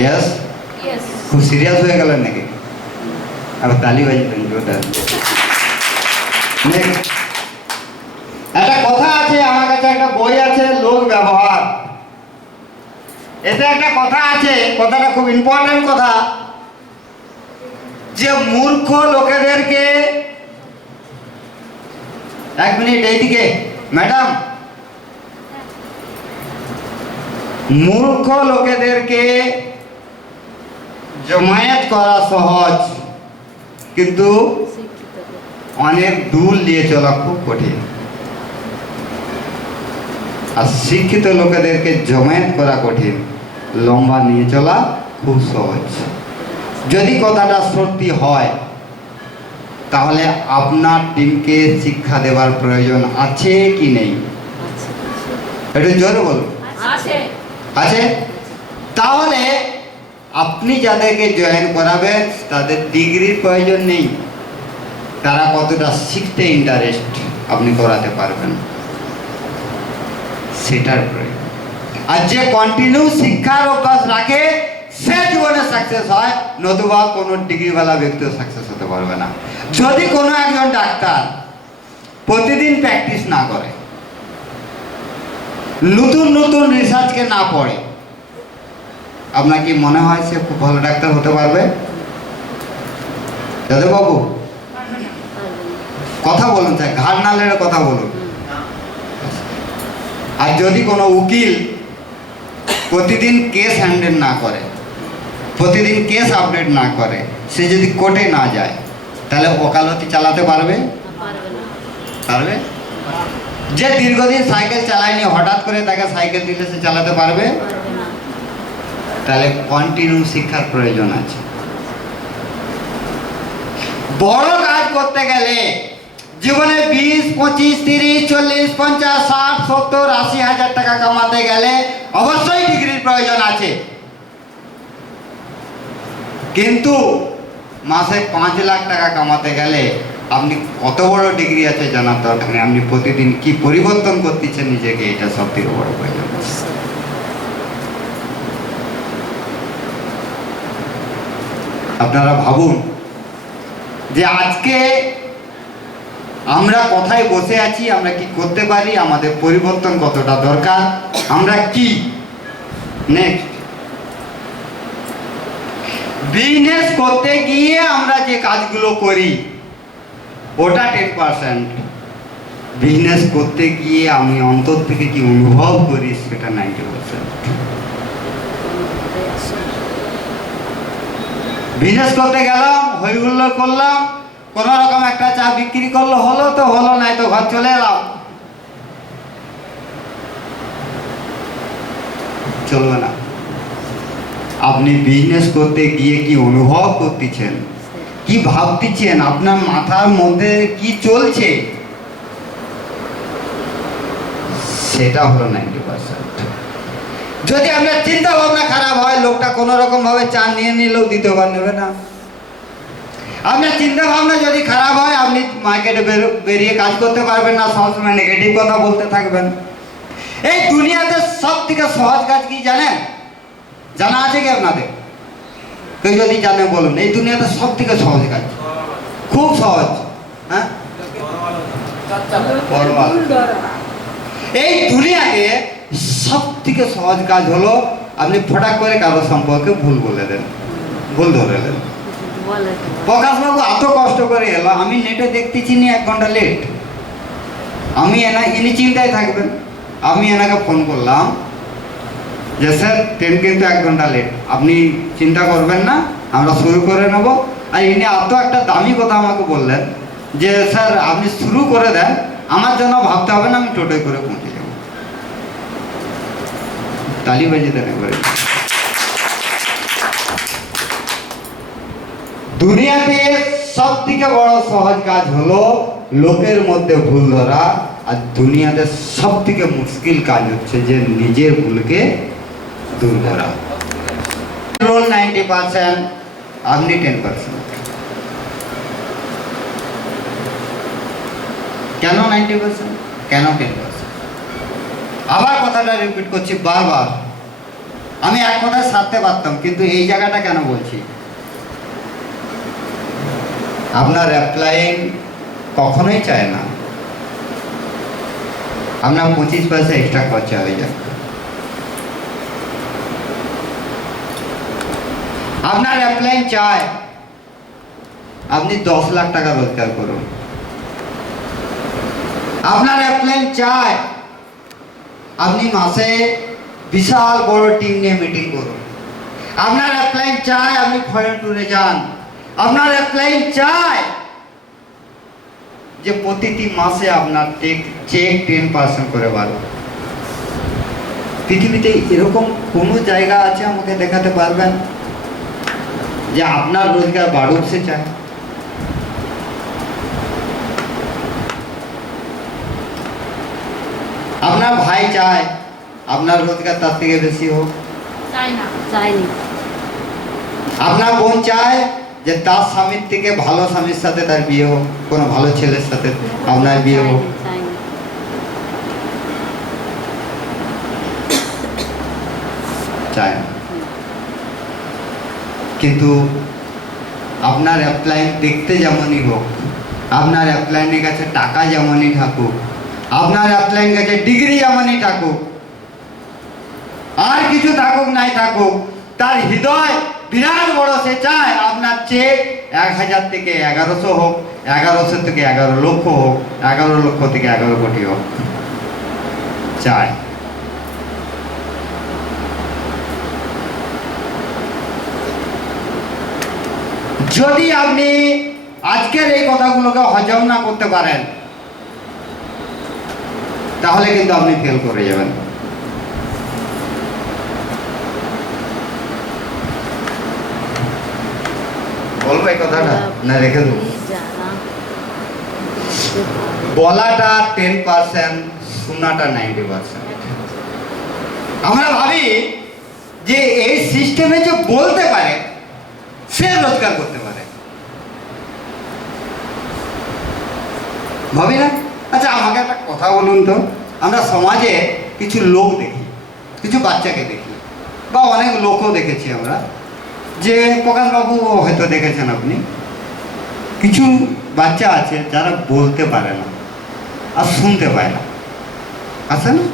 ইয়েস? খুব সিরিয়াস হয়ে গেলেন নাকি? আবার তালি বাজবেন জোরদার। একটা কথা আছে, আমার কাছে একটা বই আছে, লোক ব্যবহার। এতে একটা কথা আছে, কথাটা খুব ইম্পর্টেন্ট কথা, যে মূর্খ লোকেদেরকে, এক মিনিট এইদিকে ম্যাডাম, মূর্খ লোকেদেরকে জমায়েত করা সহজ, কিন্তু অনেক দূর নিয়ে চলা খুব কঠিন। আর শিক্ষিত লোকেদেরকে জমায়েত করা কঠিন, লম্বা নিয়ে চলা খুব সহজ। যদি কথাটা সত্যি হয়, তাহলে আপনার টিমকে শিক্ষা দেওয়ার প্রয়োজন আছে কি নেই? একটু জোরে বলুন। আছে? তাহলে আপনি যাদেরকে জয়েন করাবেন তাদের ডিগ্রির প্রয়োজন নেই, তারা কতটা শিখতে ইন্টারেস্ট আপনি করাতে পারবেন সেটার প্রয়োজন। আর যে কন্টিনিউ শিক্ষার অভ্যাস রাখে সে জীবনে সাকসেস হয়, নতুবা কোনো ডিগ্রিওয়ালা ব্যক্তিও সাকসেস হতে পারবে না। যদি কোনো একজন ডাক্তার প্রতিদিন প্র্যাকটিস না করে, নতুন নতুন রিসার্চকে না পড়ে, আপনার কি মনে হয় সে খুব ভালো ডাক্তার হতে পারবে? বাবু কথা বলুন, স্যার ঘাড় নালের কথা বলুন। আর যদি কোনো উকিল প্রতিদিন কেস হ্যান্ডেল না করে, প্রতিদিন কেস আপডেট না করে, সে যদি কোর্টে না যায়, তাহলে ওকালতি চালাতে পারবে? পারবে না। পারবে? যে দীর্ঘদিন সাইকেল চালায়নি, হঠাৎ করে তাকে সাইকেল দিলে সে চালাতে পারবে? পারবে না। তাহলে কন্টিনিউ শিক্ষার প্রয়োজন আছে। বড় কাজ করতে গেলে জীবনে 20, 25, 30, 40, 50, 60, 70, 80 হাজার টাকা কামাতে গেলে অবশ্যই ডিগ্রির প্রয়োজন আছে। কিন্তু মাসে 5 লাখ টাকা কামাতে গেলে আপনি কত বড় ডিগ্রি আছে জানার দরকার নেই, আপনি প্রতিদিন কি পরিবর্তন করতেছেন নিজেকে, এটা সব থেকে বড় প্রয়োজন। আপনারা ভাবুন যে আজকে আমরা কোথায় বসে আছি, আমরা কি করতে পারি, আমাদের পরিবর্তন কতটা দরকার, আমরা কি নেক্সট। বিজনেস করতে গিয়ে আমরা যে কাজগুলো করি ওটা 10%, বিজনেস করতে গিয়ে আমি অন্তর থেকে কি অনুভব করি সেটা 90%। বিজনেস করতে গেলাম, হই হুল্লোড় করলাম, কোন রকম একটা চা বিক্রি করলো, হলো তো হলো, নাই তো ঘর চলে এলাম, চলবে না। আপনি বিজনেস করতে গিয়ে কি অনুভব করতেছেন, কি ভাবতেছেন, আপনার মাথার মধ্যে কি চলছে, সেটা হলো 90%। যদি আপনার চিন্তা ভাবনা খারাপ হয়, লোকটা কোনো রকম ভাবে চা নিয়ে নিলেও দ্বিতীয়বার নেবে না। আপনার চিন্তা ভাবনা যদি খারাপ হয়, আপনি মার্কেটে বেরিয়ে কাজ করতে পারবেন না, সবসময় নেগেটিভ কথা বলতে থাকবেন। এই দুনিয়াতে সব থেকে সহজ কাজ কি জানেন? জানা আছে কি আপনাদের? কেউ যদি জানে বলুন। এই দুনিয়াতে সব থেকে সহজ কাজ, খুব সহজ। হ্যাঁ, এই দুনিয়াতে সব থেকে সহজ কাজ হলো আপনি ফটাক করে কারো সম্পর্কে ভুল বলে দেন, ভুল ধরে দেন। বলে প্রকাশবাবু এত কষ্ট করে এলো, আমি নেটে দেখতেছি নি 1 ঘন্টা লেট, আমি ইনি চিন্তায় থাকবেন। আমি এনাকে ফোন করলাম যে স্যার ট্রেন কিন্তু 1 ঘন্টা লেট, আপনি চিন্তা করবেন না, আমরা শুরু করে নেব। আর ইনি এত একটা দামি কথা আমাকে বললেন যে স্যার আপনি শুরু করে দেন, আমার জন্য ভাবতে হবে না, আমি টোটোয় করে পৌঁছে যাব। তালি বাজিয়ে দেন একবারে। দুনিয়াতে সব থেকে বড় সহজ কাজ হলো লোকের মধ্যে ভুল ধরা, আর দুনিয়াতে সব থেকে মুশকিল কাজ হচ্ছে যে নিজের ভুলকে দূর করা। রোল 90%, আপনি 10%। কেন 90%? কেন 10%? আবার কথাটা রিপিট করছি বারবার, আমি এক কথায় সারতে পারতাম, কিন্তু এই জায়গাটা কেন বলছি? আপনার অ্যাপ্লাইং কখনোই চায় না আপনার 25 পয়সা এক্সট্রা খরচা হয়ে যাক। আপনার অ্যাপ্লাইং চায় আপনি 10 লাখ টাকা রোজগার করুন। আপনার অ্যাপ্লাইং চায় আপনি মাসে বিশাল বড় টিম নিয়ে মিটিং করুন। আপনার অ্যাপ্লাইং চায় আপনি ফরেন ট্যুরে যান। আপনার অ্যাপ্লাইং চায় যে প্রতিটি মাসে আপনার চেক 10% করে বাড়বে। পৃথিবীতে এরকম কোনো জায়গা আছে আমাকে দেখাতে পারবেন যে আপনার রোজগার বাড়ুক সে চায়? আপনার ভাই চায় আপনার রোজগার তার থেকে বেশি হোক? চাই না, চাইনি। আপনার বোন চায় যে তার স্বামীর থেকে ভালো স্বামীর সাথে তার বিয়ে হোক, কোনো ভালো ছেলের সাথে আপনার বিয়ে হোক? চাইনি। চায় না। কিন্তু আপনার অ্যাপ্লাইন দেখতে যেমনই হোক, আপনার অ্যাপ্লাইনের কাছে টাকা যেমনই থাকুক, আপনার অ্যাপ্লাইন কাছে ডিগ্রি যেমনই থাকুক, আর কিছু থাকুক নাই থাকুক, তার হৃদয় বিরাট বড়। সে চায় আপনার চেক 1000 থেকে 1100 হোক, 1100 থেকে 11 লক্ষ হোক, 11 লক্ষ থেকে 11 কোটি হোক, চায়। যদি আপনি আজকের এই কথাগুলোকে হজম না করতে পারেন, তাহলে কিন্তু আপনি ফেল করে যাবেন। বলবো এই কথাটা না রেখে দেবো? যারা বলাটা 10%, শোনাটা 90%। আমরা ভাবি যে এই সিস্টেমে যে বলতে পারে সে রোজগার করতে পারে, ভাবি না? আচ্ছা আমাকে একটা কথা বলুন তো, আমরা সমাজে কিছু লোক দেখি, কিছু বাচ্চাকে দেখি, বা অনেক লোকও দেখেছি আমরা, যে প্রকাশবাবু হয়তো দেখেছেন আপনি, কিছু বাচ্চা আছে যারা বলতে পারে না আর শুনতে পায় না, আছে না?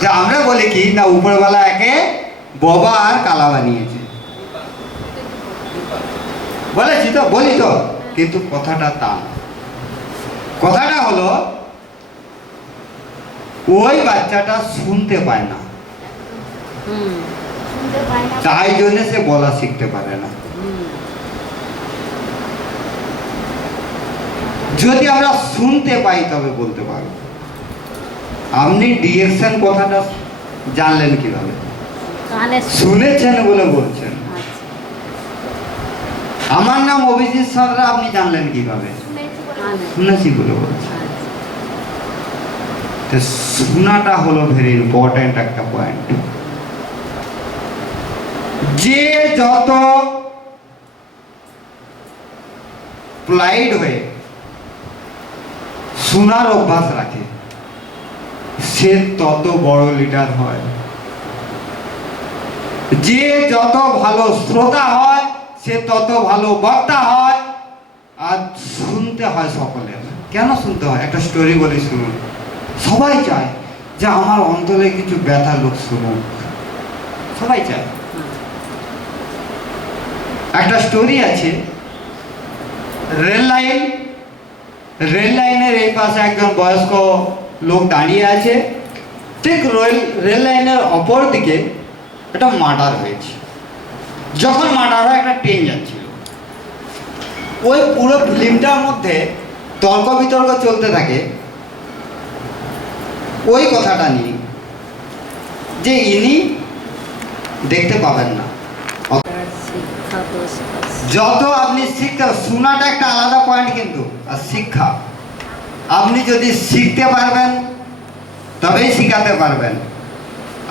যে আমরা বলি কি না, উপরওয়ালা একে বোবা আর কালা বানিয়েছে, বলেছি তো, বলি তো, কিন্তু কথাটা তা না। কথাটা হলো ওই বাচ্চাটা শুনতে পায় না, শুনতে পায় না। তাই জন্য সে বলা শিখতে পারে না। যদি আমরা শুনতে পাই তবে বলতে পারবো। আপনি ডিরেকশন কথাটা জানলেন কিভাবে? কানে শুনেছেন বলে বলছেন। আচ্ছা। আমার নাম অভিজিৎ সররা আপনি জানলেন কিভাবে? কানে। শুনেছি বলে বলছেন। আচ্ছা। তো শোনাটা হলো ভেরি ইম্পর্টেন্ট একটা পয়েন্ট। যে যত প্লাইড হয়ে শোনার অভ্যাস রাখে সে তত বড় লিডার হয়। যে যত ভালো শ্রোতা হয় সে তত ভালো বক্তা হয়। আর শুনতে হয় সকলের। কেন শুনতে হয়? একটা স্টোরি বলি শুনুন। সবাই চায় যে আমার অন্তরে কিছু ব্যথা লোক শুনুক, সবাই চায়। একটা স্টোরি আছে, রেল লাইনের এই পাশে একজন বয়স্ক লোক দাঁড়িয়ে আছে, ঠিক রেল লাইনের অপর দিকে একটা মার্ডার হয়েছে। যখন মার্ডার হয় একটা ট্রেন যাচ্ছিল, ওই পুরো ফিল্মটার মধ্যে তর্ক বিতর্ক চলতে থাকে ওই কথাটা নিয়ে, যে ইনি দেখতে পাবেন না। শিক্ষা তো যত আপনি শিখতে, শোনাটা একটা আলাদা পয়েন্ট কিন্তু, আর শিক্ষা আপনি যদি শিখতে পারবেন তবেই শিখাতে পারবেন।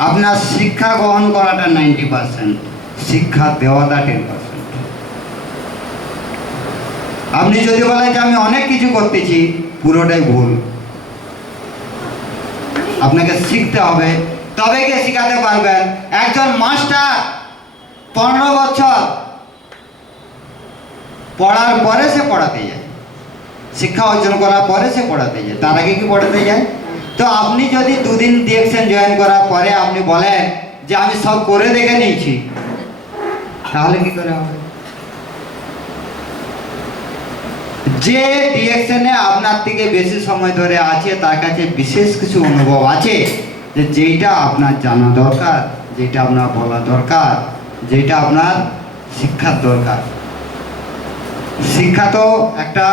আপনার শিক্ষা গ্রহণ করাটা 90%, শিক্ষা দেওয়াটা 10%। আপনি যদি বলেন যে আমি অনেক কিছু করতেছি, পুরোটাই ভুল। আপনাকে শিখতে হবে, তবে গিয়ে শিখাতে পারবেন। একজন মাস্টার 15 বছর পড়ার পরে সে পড়াতে যায়, শিক্ষা অর্জন করার পরে সে পড়াতে যায়, তার আগে কি পড়াতে যায়? তো আপনি যদি দুদিন ডিরেকশন জয়েন করার পরে আপনি বলেন যে আমি সব করে দেখে নিয়েছি, তাহলে কি করে হবে? যে ডিরেকশনে আপনার থেকে বেশি সময় ধরে আছে তার কাছে বিশেষ কিছু অনুভব আছে, যে যেটা আপনার জানা দরকার, যেটা আপনার বলা দরকার, যেটা আপনার শিক্ষার দরকার। শিক্ষা তো একটা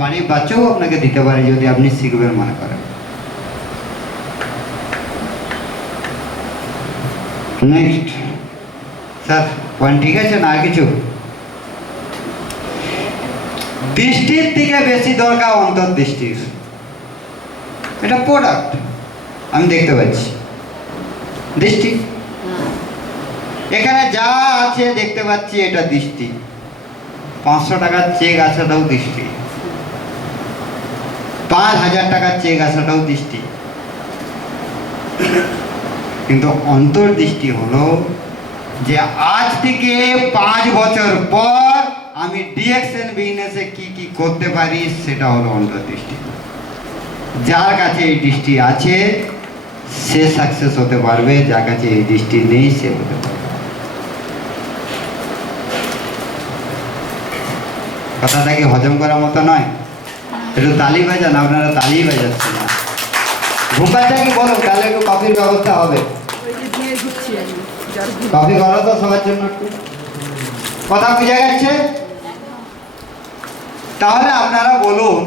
বাড়ির বাচ্চাও আপনাকে দিতে পারে যদি আপনি শিখবেন মনে করেন। নেক্সট স্যার, পয়েন্ট ঠিক আছে না আর কিছু? দৃষ্টির থেকে বেশি দরকার অন্তর্দৃষ্টির। এটা প্রোডাক্ট, আমি দেখতে পাচ্ছি দৃষ্টি। এখানে যা আছে দেখতে পাচ্ছি, এটা দৃষ্টি। 500 টাকার চেক আসাটাও দৃষ্টি, 5000 টাকার চেক আসাটাও দৃষ্টি। কিন্তু অন্তর্দৃষ্টি হলো যে আজ থেকে 5 বছর পর আমি ডিরেকশন বিজনেসে কি কি করতে পারি, সেটা হলো অন্তর্দৃষ্টি। যার কাছে এই দৃষ্টি আছে সে সাকসেস হতে পারবে, যার কাছে এই দৃষ্টি নেই সে হতে পারবে। কথাটা কি হজম করার মতো নয়? একটু তালি বাজান, আপনারা তালি বাজাচ্ছেন না। ঘুমপাচ্ছা কি বলো, তাহলে একটু কফির ব্যবস্থা হবে। কফি করো তো সবার জন্য একটু। কথা বুঝা গেছে? তাহলে আপনারা বলুন,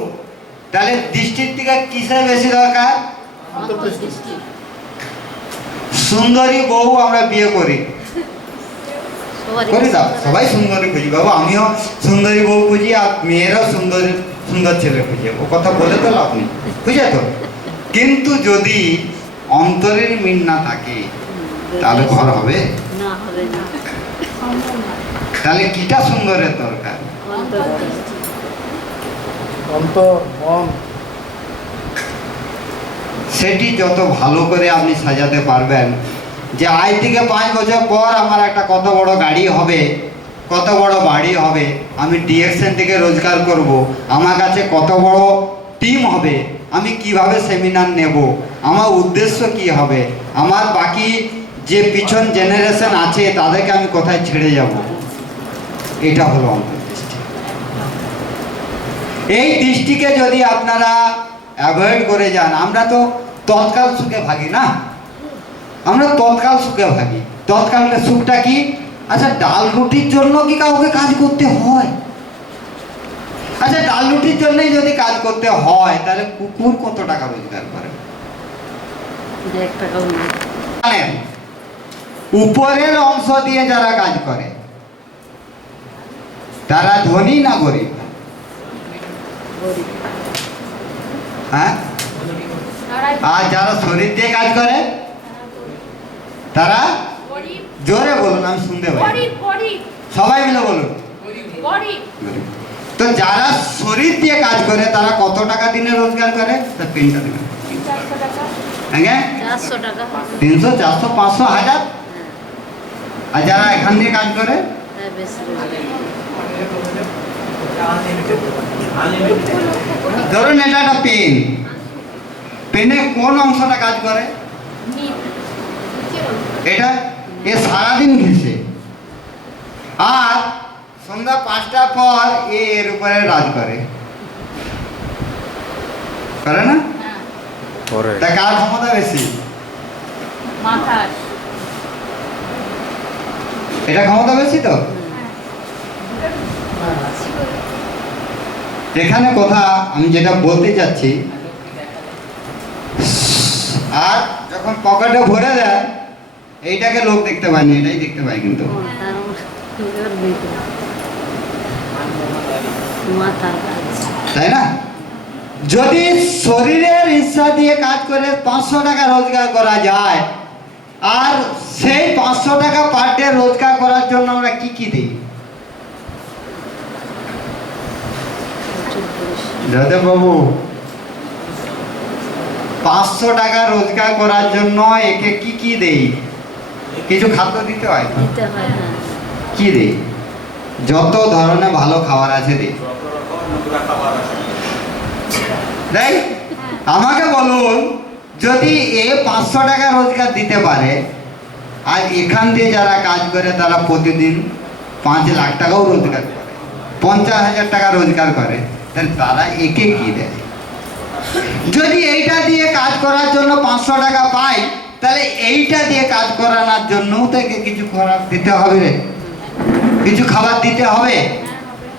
তাহলে দৃষ্টির থেকে কিসের বেশি দরকার? অন্তর্দৃষ্টি। সুন্দরী বউ আমরা বিয়ে করি, করি দাও, সবাই সুন্দরী খুঁজি বাবু, আমিও সুন্দরী বউ খুঁজি, আর মেয়েরাও সুন্দর ছেলে খুঁজে, ও কথা বলে তো লাভ নেই, বুঝে তো? কিন্তু যদি অন্তরের মিল না থাকে তাহলে ঘর হবে? না, হবে না। সম্ভব না। তাহলে কিটা সুন্দরের দরকার? অন্তর্দৃষ্টি। অন্তর মন সেটি যত ভালো করে আপনি সাজাতে পারবেন, যে আজ থেকে 5 বছর পর আমার একটা কত বড় গাড়ি হবে, কত বড় বাড়ি হবে, আমি ডিএকশন থেকে রোজগার করব, আমার কাছে কত বড় টিম হবে, আমি কিভাবে সেমিনার নেব, আমার উদ্দেশ্য কি হবে, আমার বাকি যে পিছন জেনারেশন আছে তাদেরকে আমি কোথায় ছেড়ে যাব, এটা হলো অন্তর্দৃষ্টি। এই দৃষ্টিকে যদি আপনারা অ্যাভয়েড করে যান, আমরা তো তৎকাল সুখে ভাগি না, আমরা তৎকাল সুখে ভাগি। তৎকালের সুখটা কি? আচ্ছা, ডাল রুটির জন্য কি কাউকে কাজ করতে হয়? আচ্ছা, ডাল রুটির জন্যই যদি কাজ করতে হয়, তাহলে কুকুর কত টাকা রোজগার করে? 1 টাকাও নেই। জানেন, উপরের অংশ দিয়ে যারা কাজ করে তারা ধনী না গরিব? গরিব। হ্যাঁ, আর যারা শরীর দিয়ে কাজ করে তারা? জোরে বলুন, আমি শুনতে পাই, সবাই মিলে বলুন। গরিব। তো যারা শরীর দিয়ে কাজ করে তারা কত টাকা দিনে রোজগার করে? তার পেনটা দেবেন। 400 টাকা। 300, 400, 500, 1000। আর যারা এখান দিয়ে কাজ করে? হ্যাঁ, বেশি রোজগার। ধরুন এটা একটা পেন, পেনে কোন অংশটা কাজ করে? এটা এ সারাদিন ঘেসে, আর সন্ধ্যা 5টার পর এর উপরে রাজ করে না? তা কার ক্ষমতা বেশি? মাথার। এটা ক্ষমতা বেশি তো। এখানে কথা আমি যেটা বলতে চাচ্ছি, আর যখন পকেটে ভরে দেয় এইটাকে লোক দেখতে পায়নি, এটাই দেখতে পায় কিন্তু, মাথার কাজ। তাই না? যদি শরীরের ইচ্ছা দিয়ে কাজ করে 500 টাকা রোজগার করা যায়, আর সেই 500 টাকা পার ডে রোজগার করার জন্য আমরা কি কি দিই? দাদা বাবু, 500 টাকা রোজগার করার জন্য একে কি কি দেই? কিছু খাদ্য দিতে হয়। দিতে হয়। হ্যাঁ। কি দেই? যত ধরনের ভালো খাবার আছে দিই। তাই আমাকে বলুন, যদি এ 500 টাকা রোজগার দিতে পারে, আর এখান দিয়ে যারা কাজ করে তারা প্রতিদিন 5 লাখ টাকাও রোজগার করে, 50,000 টাকা রোজগার করে, তাহলে তারা একে কি দেয়? যদি এইটা দিয়ে কাজ করার জন্য 500 টাকা পাই, তাহলে এইটা দিয়ে কাজ করানোর জন্যও তো একে কিছু খাবার দিতে হবে, কিছু খাবার দিতে হবে।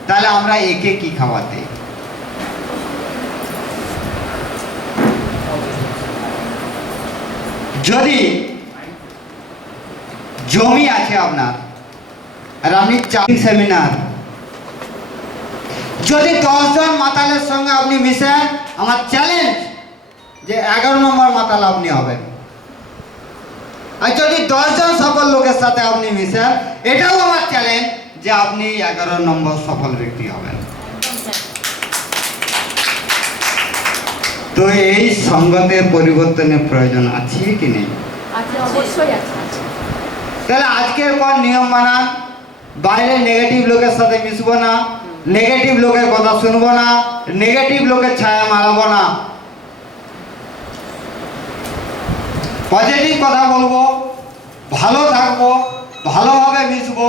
তাহলে আমরা একে কি খাবার দিই? যদি জমি আছে আপনার, আর আপনি চাকরি সেমিনার, যদি 10 জন মাতালের সঙ্গে আপনি মিশেন, আমার চ্যালেঞ্জ যে 11 নম্বর মাতাল আপনি হবেন। আর যদি 10 জন সফল লোকের সাথে আপনি মিশেন, এটাও আমার চ্যালেঞ্জ যে আপনি 11 নম্বর সফল ব্যক্তি হবেন। তো এই সঙ্গতের পরিবর্তনের প্রয়োজন আছে কি নেই? অবশ্যই আছে। তাহলে আজকের পর নিয়ম মানান, বাইরে নেগেটিভ লোকের সাথে মিশবো না, নেগেটিভ লোকের কথা শুনবো না, নেগেটিভ লোকের ছায়া মারাবো না, পজিটিভ কথা বলবো, ভালো থাকবো, ভালোভাবে মিশবো,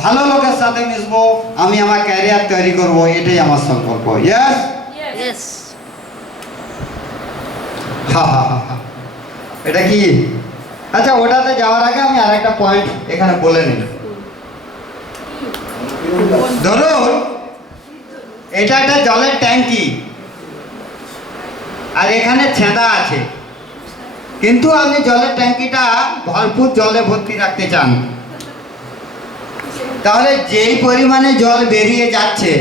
ভালো লোকের সাথে মিশবো, আমি আমার ক্যারিয়ার তৈরি করবো, এটাই আমার সংকল্প। ইয়েস? ইয়েস। হা হা হা হা, এটা কি? আচ্ছা, ওটাতে যাওয়ার আগে আমি আরেকটা পয়েন্ট এখানে বলে নিই। ধরুন এটা একটা জলের ট্যাঙ্কি আর এখানে ছেঁদা আছে, কিন্তু আপনি জলের ট্যাঙ্কিটা ভরপুর জলে ভর্তি রাখতে চান, তাহলে যেই পরিমাণে জল বেরিয়ে যাচ্ছে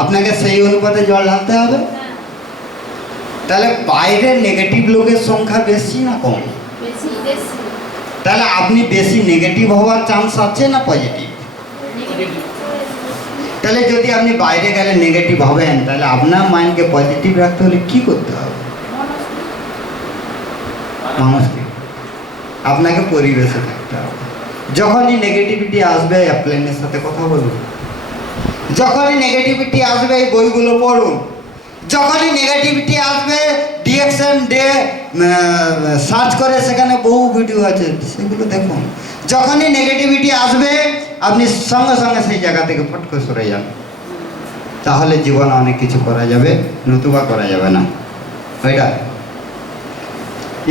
আপনাকে সেই অনুপাতে জল ঢালতে হবে। তাহলে বাইরের নেগেটিভ লোকের সংখ্যা বেশি না কম? বেশি বেশি তাহলে আপনি বেশি নেগেটিভ হওয়ার চান্স আছে না পজিটিভ? তাহলে যদি আপনি বাইরে গেলে নেগেটিভ হবেন, তাহলে আপনার মাইন্ডকে পজিটিভ রাখতে হলে কি করতে হবে? মানুষকে আপনাকে পরিবেশে থাকতে হবে। যখনই নেগেটিভিটি আসবে প্লেনের সাথে কথা বলুন, যখনই নেগেটিভিটি আসবে এই বইগুলো পড়ুন, যখনই নেগেটিভিটি আসবে ডিএক্সএম ডে সার্চ করে সেখানে বহু ভিডিও আছে সেগুলো দেখুন। যখনই নেগেটিভিটি আসবে আপনি সঙ্গে সঙ্গে সেই জায়গা থেকে ফট করে সরে যান, তাহলে জীবনে অনেক কিছু করা যাবে, নতুবা করা যাবে না। ওইটা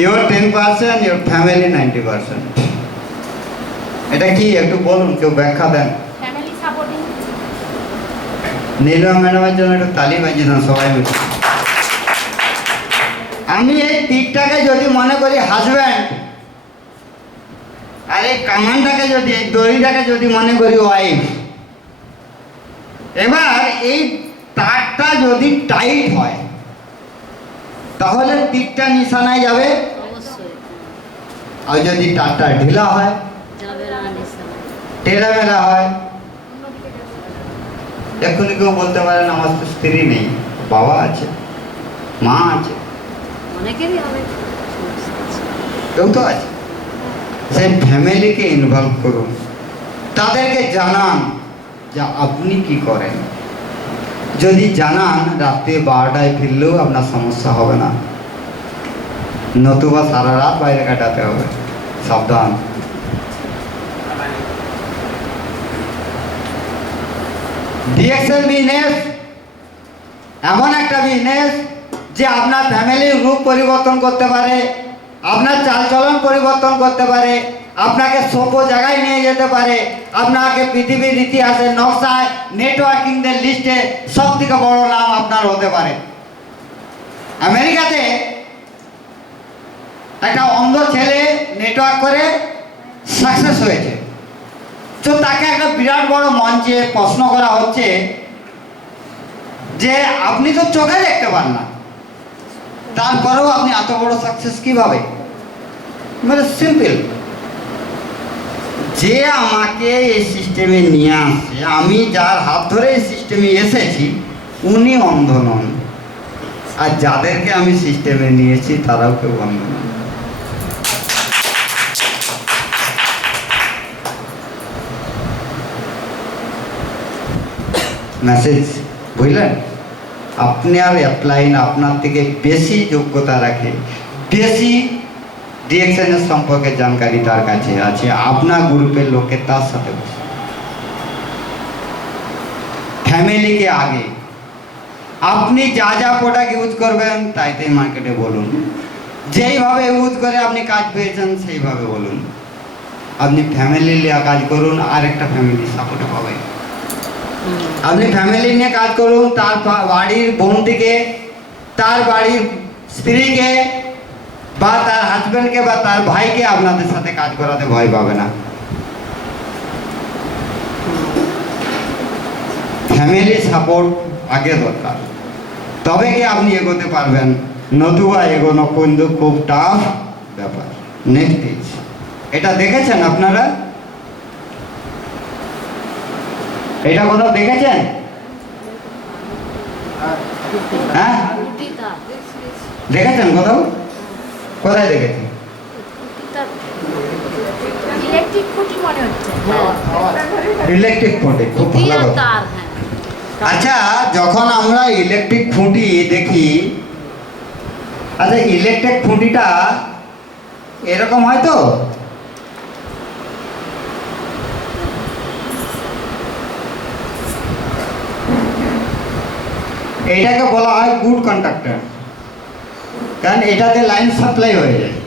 ইউর 10%, ইউর ফ্যামিলি 90%। এটা কি একটু বলুন, কেউ ব্যাখ্যা দেন। ফ্যামিলি সাপোর্টিং নীলম ম্যাডামের জন্য একটু তালি বাজিয়ে দেন সবাই মিলে। আমি এই তীরটাকে যদি মনে করি হাজব্যান্ড, আর এই কামানটাকে যদি, এই দড়িটাকে যদি মনে করি ওয়াইফ, এবার এই তারটা যদি টাইট হয় তাহলে তীরটা নিশানায় যাবে, অবশ্যই আর যদি তারটা ঢিলা হয়, যাবে না নিশ্চয়। টেরামেরা হয়, এক্ষুনি কেউ বলতে পারেন আমার তো স্ত্রী নেই, বাবা আছে, মা আছে, অনেকেরই হবে। কেউ তো আছে। সেই ফ্যামিলিকে ইনভলভ করুন, তাদেরকে জানান যে আপনি কি করেন। যদি জানান রাত্রে 12টায় ফিরলেও আপনার সমস্যা হবে না, নতুবা সারা রাত বাইরে কাটাতে হবে। সাবধান। ডিএক্সএল বিজনেস এমন একটা বিজনেস যে আপনার ফ্যামিলির রূপ পরিবর্তন করতে পারে, আপনার চালচলন পরিবর্তন করতে পারে, আপনাকে সব জায়গায় নিয়ে যেতে পারে, আপনাকে পৃথিবীর ইতিহাসের নকশায় নেটওয়ার্কিংদের লিস্টে সব থেকে বড় নাম আপনার হতে পারে। আমেরিকাতে একটা অন্ধ ছেলে নেটওয়ার্ক করে সাকসেস হয়েছে, তো তাকে একটা বিরাট বড় মঞ্চে প্রশ্ন করা হচ্ছে যে আপনি তো চোখে দেখতে পান না, তারপরেও আপনি এত বড় সাকসেস কিভাবে? মানে সিম্পল, যে আমাকে এই সিস্টেমে নিয়ে আসছে, আমি যার হাত ধরে এই সিস্টেমে এসেছি উনি অন্ধ নন, আর যাদেরকে আমি সিস্টেমে নিয়েছি তারাও কেউ অন্ধ নন। মেসেজ বুঝলেন? আপনার অ্যাপ্লাইন আপনার থেকে বেশি যোগ্যতা রাখে, বেশি ডিএক্সএনের সম্পর্কে জানকারি তার কাছে আছে, আপনার গ্রুপের লোকে তার সাথে বসে। ফ্যামিলিকে আগে, আপনি যা যা প্রোডাক্ট ইউজ করবেন তাই তাই মার্কেটে বলুন, যেইভাবে ইউজ করে আপনি কাজ পেয়েছেন সেইভাবে বলুন। আপনি ফ্যামিলি নিয়ে কাজ করুন, আর একটা ফ্যামিলি সাপোর্টে পাবেন। আপনি ফ্যামিলি নিয়ে কাজ করুন, তার বাড়ির বোনটিকে, তার বাড়ির স্ত্রীকে বা তার হাজব্যান্ডকে বা তার ভাইকে আপনাদের সাথে কাজ করাতে ভয় পাবে না। ফ্যামিলি সাপোর্ট আগে দরকার, তবে কি আপনি এগোতে পারবেন, নতুবা এগোনো কিন্তু খুব টাফ ব্যাপার। নেক্সট ইজ, এটা দেখেছেন আপনারা? এটা কোথাও দেখেছেন? হ্যাঁ দেখেছেন কোথাও? কোথায় দেখেছেন? ইলেকট্রিক খুঁটি মনে হচ্ছে। ইলেকট্রিক খুঁটি, খুব ভালো কথা। তার, হ্যাঁ। আচ্ছা, যখন আমরা ইলেকট্রিক খুঁটি দেখি, আচ্ছা ইলেকট্রিক খুঁটিটা এরকম হয় তো? এইটাকে বলা হয় গুড কন্ডাক্টর, কারণ এটাতে লাইন সাপ্লাই হয়ে যায়।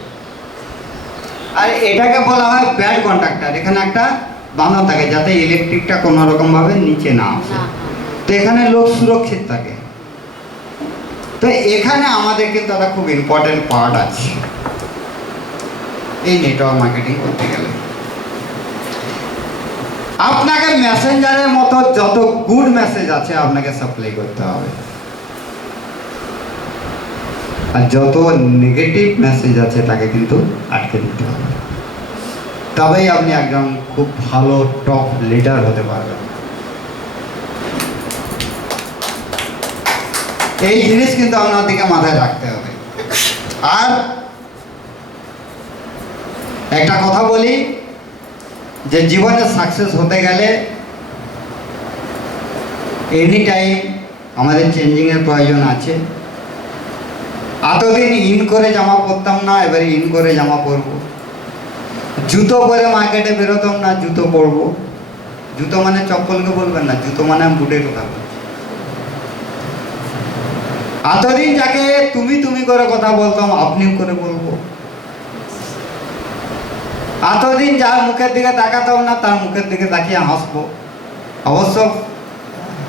আর এটাকে বলা হয় ব্যাড কন্ডাক্টর, এখানে একটা বাঁধা থাকে যাতে ইলেকট্রিকটা কোনো রকম ভাবে নিচে না আসে। না তো এখানে লোক সুরক্ষিত থাকে। তো এখানে আমাদের কিন্তু একটা খুব ইম্পর্টেন্ট পার্ট আছে এই নেটওয়ার্ক মার্কেটিং করতে গেলে। আপনাকে মেসেঞ্জারের মতো যত গুড মেসেজ আছে আপনাকে সাপ্লাই করতে হবে, আর যত নেগেটিভ মেসেজ আছে তাকে কিন্তু আটকে দিতে হবে। তবেই আপনি একজন খুব ভালো টপ লিডার হতে পারবেন। এই জিনিস কিন্তু আপনার দিকে মাথায় রাখতে হবে। আর একটা কথা বলি যে জীবনে সাকসেস হতে গেলে এনি টাইম আমাদের চেঞ্জিংয়ের প্রয়োজন আছে। এতদিন ইন করে জামা পরতাম না, এবারে ইন করে জামা পরবো। জুতো পরে মার্কেটে বেরোতাম না, জুতো পরবো। জুতো মানে চপ্পলকে বলবেন না, জুতো মানে আমি বুটের কথা বলছি। এতদিন যাকে তুমি তুমি করে কথা বলতাম আপনি করে বলবো। এতদিন যার মুখের দিকে তাকাতাম না তার মুখের দিকে তাকিয়ে হাসবো। অবশ্য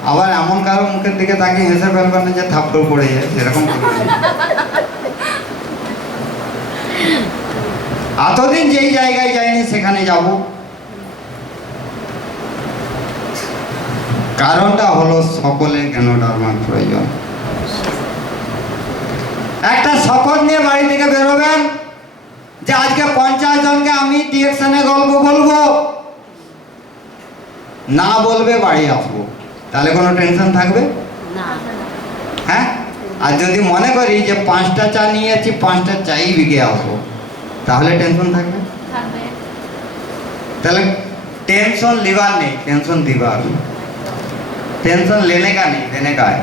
আবার এমন কারো মুখের দিকে তাকিয়ে হেসে ফেলবেন না যে থাপ্পড় পড়ে যায়, সেরকম করবেন না। এতদিন যেই জায়গায় যাইনি সেখানে যাব। কারণটা হলো সকলের জ্ঞানটা আমার প্রয়োজন। একটা শপথ নিয়ে বাড়ি থেকে বেরোবেন যে আজকে 50 জনকে আমি ডিরেকশনে গল্প বলবো, না বলবে বাড়ি আসবো, তাহলে কোনো টেনশন থাকবে? না হ্যাঁ। আর যদি মনে করি যে 5টা চা নিয়েছি 5টা চাই বিকে আসবো, তাহলে টেনশন থাকবে? থাকবে। তাহলে टेंशन लीवर नहीं, टेंशन दीवार। टेंशन लेने का नहीं, देने का है।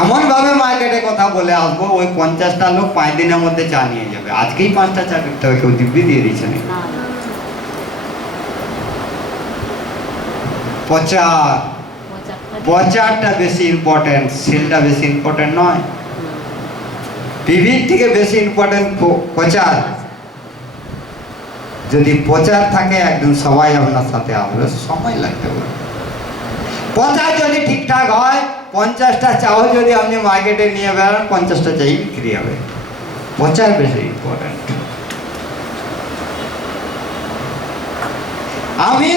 এমন ভাবে মার্কেটে কথা বলে আসবো ওই 50টা লোক 5 দিনের মধ্যে চা নিয়ে যাবে। আজকেই 5টা চা করতে হবে, কেউ দিব্যি দিয়ে দিচ্ছে না। প্রচারটা বেশি ইম্পর্টেন্ট, সেলটা বেশি ইম্পর্টেন্ট নয়। পিভির থেকে বেশি ইম্পর্টেন্ট প্রচার। যদি প্রচার থাকে একদিন সবাই আপনার সাথে আসবে, সময় লাগবে। প্রচার যদি ঠিকঠাক হয় 50টা চাও যদি আপনি মার্কেটে নিয়ে বেড়ান 50টা চাই বিক্রি হবে। প্রচার বেশি ইম্পর্টেন্ট। আমি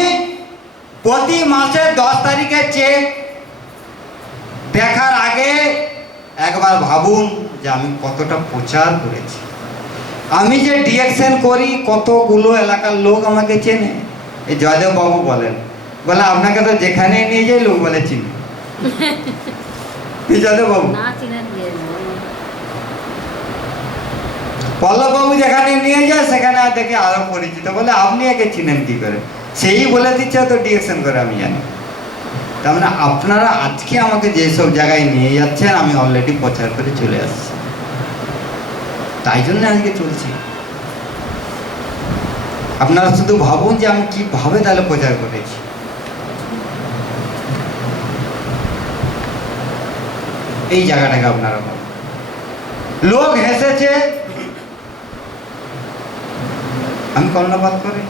প্রতি মাসের 10 তারিখে চেক দেখার আগে একবার ভাবুন যে আমি কতটা প্রচার করেছি। আমি যে ডিরেকশন করি কতগুলো এলাকার লোক আমাকে চেনে। এই জয়দেব বাবু বলেন, বলে আপনাকে তো যেখানে নিয়ে যাই লোক বলে চিনি। জয়দেব বাবু পল্লব বাবু যেখানে নিয়ে যায় সেখানে দেখে আরো পরিচিত, বলে আপনি একে চিনেন কি করে? সেই বলে দিচ্ছে তো ডিরেকশন করে আমি জানি। তার মানে আপনারা আজকে আমাকে যেসব জায়গায় নিয়ে যাচ্ছেন আমি অলরেডি প্রচার করে চলে আসছি, তাই জন্য আজকে চলছি। আপনারা শুধু ভাবুন যে আমি কিভাবে তাহলে প্রচার করেছি। এই জায়গাটাকে আপনারা ভাবুন। লোক হেসেছে, আমি কর্ণপাত করি।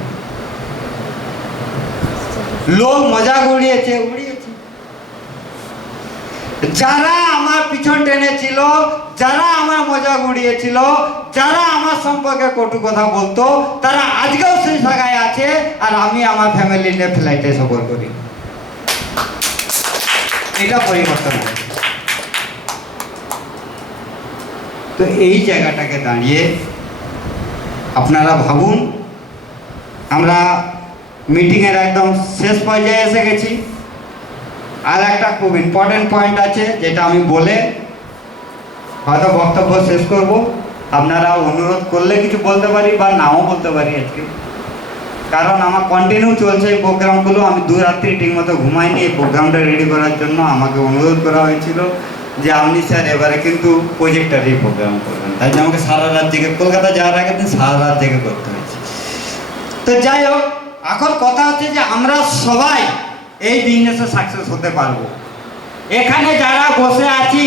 লোক মজা উড়িয়েছে, যারা আমার পিছন টেনেছিল, যারা আমার মজা উড়িয়েছিল, যারা আমার সম্পর্কে কটু কথা বলতো, তারা আজকেও সেই জায়গায় আছে। আর আমি আমার ফ্যামিলি নিয়ে ফ্লাইটে সফর করি। এটা পরিবর্তন হয়েছে। তো এই জায়গাটাকে দাঁড়িয়ে আপনারা ভাবুন, আমরা মিটিংয়ের একদম শেষ পর্যায়ে এসে গেছি। আর একটা খুব ইম্পর্টেন্ট পয়েন্ট আছে যেটা আমি বলে হয়তো বক্তব্য শেষ করব। আপনারা অনুরোধ করলে কিছু বলতে পারি বা নাও বলতে পারি আজকে, কারণ আমার কন্টিনিউ চলছে এই প্রোগ্রামগুলো। আমি 2 রাত্রি ঠিকমতো ঘুমাইনি এই প্রোগ্রামটা রেডি করার জন্য। আমাকে অনুরোধ করা হয়েছিল যে আপনি স্যার এবারে কিন্তু প্রজেক্টারেই প্রোগ্রাম করবেন, তাই জন্য আমাকে সারা রাত জেগে, কলকাতা যাওয়ার আগের দিন সারা রাত জেগে করতে হয়েছে। তো যাই হোক, এখন কথা হচ্ছে যে আমরা সবাই এই বিজনেসে সাকসেস হতে পারবো। এখানে যারা বসে আছি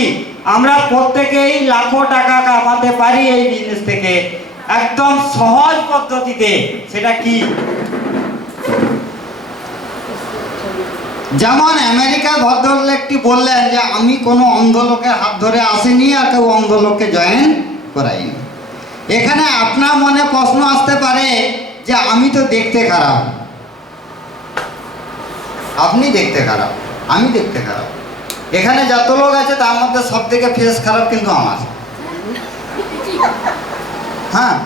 আমরা প্রত্যেকেই লাখো টাকা কামাতে পারি এই বিজনেস থেকে, একদম সহজ পদ্ধতিতে। সেটা কি? যেমন আমেরিকার ভদ্রলোকটি বললেন যে আমি কোনো অন্ধ লোকের হাত ধরে আসিনি আর কেউ অন্ধ লোককে জয়েন করাইনি। এখানে আপনার মনে প্রশ্ন আসতে পারে যে আমি তো দেখতে খারাপ, আপনি দেখতে খারাপ, আমি দেখতে খারাপ, এখানে যত লোক আছে তার মধ্যে সব থেকে ফেস খারাপ কিন্তু আমার। হ্যাঁ,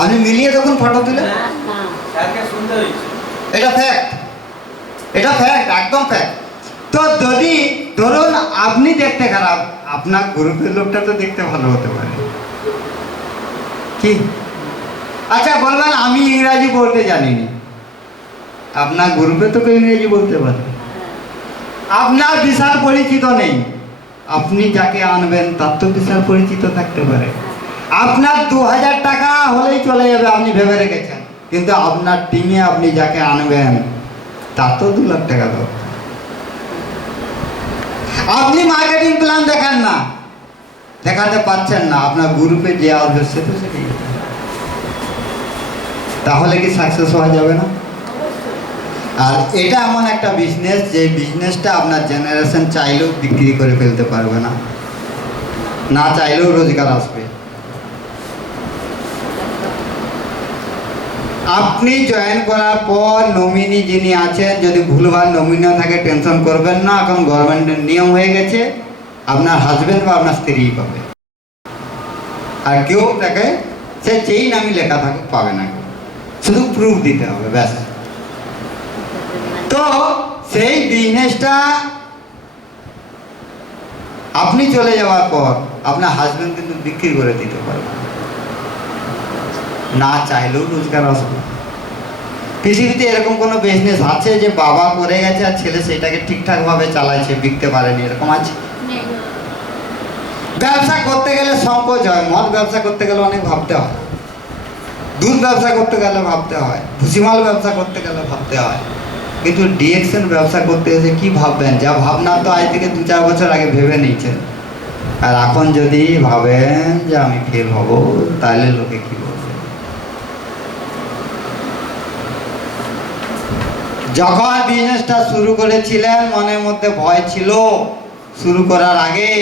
আপনি মিলিয়ে দেখুন ফটো তুলে, এটা ফ্যাক্ট, এটা ফ্যাক্ট, একদম ফ্যাক্ট। তো যদি ধরুন আপনি দেখতে খারাপ, আপনার গ্রুপের লোকটা তো দেখতে ভালো হতে পারে কি? আচ্ছা বলবেন আমি ইংরাজি বলতে জানিনি, আপনার গ্রুপে তো কেউ ইংরেজি বলতে পারে। আপনার বিশাল পরিচিত নেই, আপনি যাকে আনবেন তার তো বিশাল পরিচিত থাকতে পারে। আপনার 2000 টাকা হলেই চলে যাবে, আপনি ভেবে রেখেছেন, কিন্তু আপনার টিমে আপনি যাকে আনবেন তার তো 2 লাখ টাকা দরকার। আপনি মার্কেটিং প্ল্যান দেখান না, দেখাতে পারছেন না, আপনার গ্রুপে যে আসবে সে তো সেটাই, তাহলে কি সাকসেস হওয়া যাবে না? আর এটা এমন একটা বিজনেস যে বিজনেসটা আপনার জেনারেশন চাইলেও বিক্রি করে ফেলতে পারবে না, না চাইলেও রোজগার আসবে। আপনি জয়েন করার পর নমিনি যিনি আছেন যদি ভুলভাল নমিনি থাকে টেনশন করবেন না, এখন গভর্নমেন্টের নিয়ম হয়ে গেছে আপনার হাজবেন্ড বা আপনার স্ত্রী পাবে, আর কেউ তাকে সে যেই নামই লেখা থাকুক পাবে না, শুধু প্রুফ দিতে হবে ব্যাস। তো সেই বিজনেসটা আপনি চলে যাওয়ার পর আপনার হাজবেন্ড কিন্তু বিক্রি করে দিতে পারবে, না চাইলেও রোজগার আসবে। পৃথিবীতে এরকম কোনো বিজনেস আছে যে বাবা করে গেছে আর ছেলে সেটাকে ঠিকঠাকভাবে চালাইছে, বিকতে পারেনি, এরকম আছে? ব্যবসা করতে গেলে সংকোচ হয়, মদ ব্যবসা করতে গেলে অনেক ভাবতে হয়, দুধ ব্যবসা করতে গেলে ভাবতে হয়, ভুসিমাল ব্যবসা করতে গেলে ভাবতে হয়, কিন্তু ডিএক্সএন ব্যবসা করতে এসে কি ভাববেন? যা ভাবনা তো আজ থেকে 2-4 বছর আগে ভেবে নিয়েছেন, আর এখন যদি ভাবেন যে আমি ফেল হব তাহলে লোকে কি বলবে? যখন বিজনেসটা শুরু করেছিলেন মনের মধ্যে ভয় ছিল শুরু করার আগে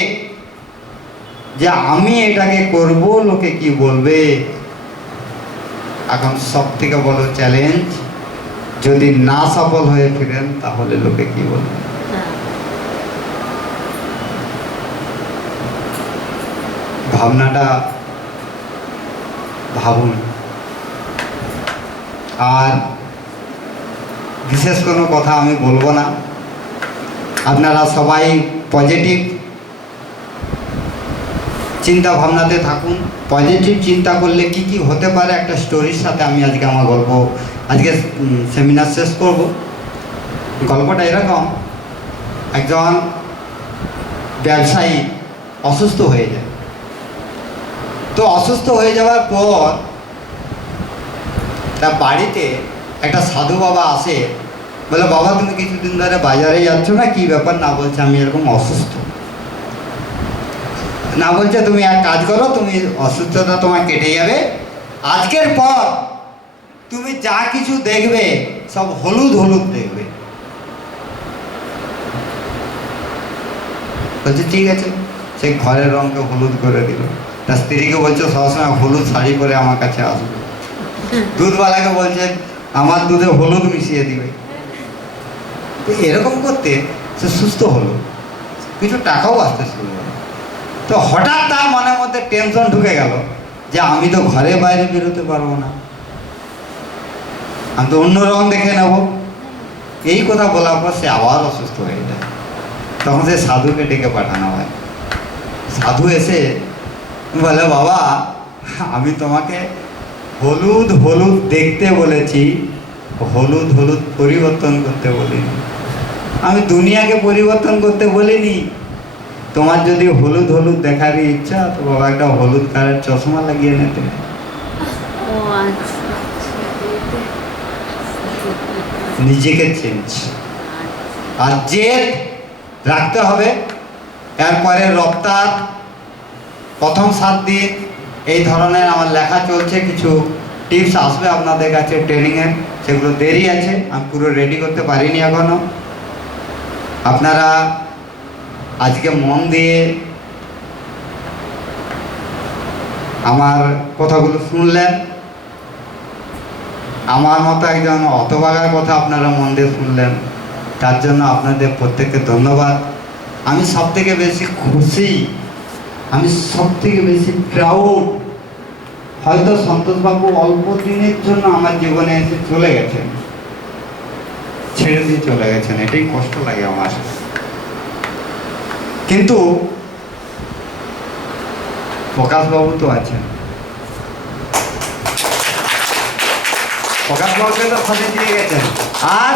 যে আমি এটাকে করব, লোকে কি বলবে? এখন সব থেকে বড় চ্যালেঞ্জ, যদি না সফল হয়ে ফিরেন তাহলে লোকে কি বলবে? ভাবনাটা ভাবুন। আর বিশেষ কোনো কথা আমি বলবো না, আপনারা সবাই পজিটিভ চিন্তা ভাবনাতে থাকুন। পজিটিভ চিন্তা করলে কি কি হতে পারে একটা স্টোরির সাথে আমি আজকে আমার গল্প, আজকে সেমিনার শেষ করব। গল্পটা এরকম, একজন ব্যবসায়ী অসুস্থ হয়ে যায়, তো অসুস্থ হয়ে যাওয়ার পর তার বাড়িতে একটা সাধু বাবা আসে, বলে বাবা তুমি কিছুদিন ধরে বাজারে যাচ্ছ না, কি ব্যাপার? না বলছে আমি এরকম অসুস্থ। না বলছে তুমি এক কাজ করো, তুমি অসুস্থতা তোমার কেটে যাবে, আজকের পর তুমি যা কিছু দেখবে সব হলুদ হলুদ দেখবে। বলছে ঠিক আছে, সেই ঘরের রঙকে হলুদ করে দিল। তার স্ত্রীকে বলছে সবসময় হলুদ শাড়ি পরে আমার কাছে আসবে। দুধওয়ালাকে বলছে আমার দুধে হলুদ মিশিয়ে দিবে। এরকম করতে সে সুস্থ হলো, কিছু টাকাও আসতে শুরু হলো। তো হঠাৎ তার মনের মধ্যে টেনশন ঢুকে গেল যে আমি তো ঘরে বাইরে বেরোতে পারবো না, আমি তো অন্য রং দেখে নেব। এই কথা বলার পর সে আবার অসুস্থ হয়ে যায়। তখন সে সাধুকে ডেকে পাঠানো হয়। সাধু এসে বলে বাবা আমি তোমাকে হলুদ হলুদ দেখতে বলেছি, হলুদ হলুদ পরিবর্তন করতে বলিনি। আমি দুনিয়াকে পরিবর্তন করতে বলিনি। তোমার যদি হলুদ হলুদ দেখার ইচ্ছা তো বাবা একটা হলুদ কালারের চশমা লাগিয়ে নিতে। নিজেকে চেঞ্জ আর জেদ রাখতে হবে। এরপরে রপ্তার প্রথম 7 দিন এই ধরনের আমার লেখা চলছে, কিছু টিপস আসবে আপনাদের কাছে ট্রেনিংয়ের, সেগুলো দেরি আছে, আমি পুরো রেডি করতে পারিনি এখনো। আপনারা আজকে মন দিয়ে আমার কথাগুলো শুনলেন। আমার মতো একজন হতভাগার কথা আপনারা মন দিয়ে শুনলেন, তার জন্য আপনাদের প্রত্যেককে ধন্যবাদ। আমি সব থেকে বেশি খুশি, আমি সব থেকে বেশি প্রাউড। হয়তো সন্তোষবাবু অল্প দিনের জন্য আমার জীবনে এসে চলে গেছেন, ছেড়ে দিয়ে চলে গেছেন, এটাই কষ্ট লাগে আমার। কিন্তু প্রকাশবাবু তো আছেন, প্রকাশবাবুকে তো ফাঁসি দিয়ে গেছেন। আর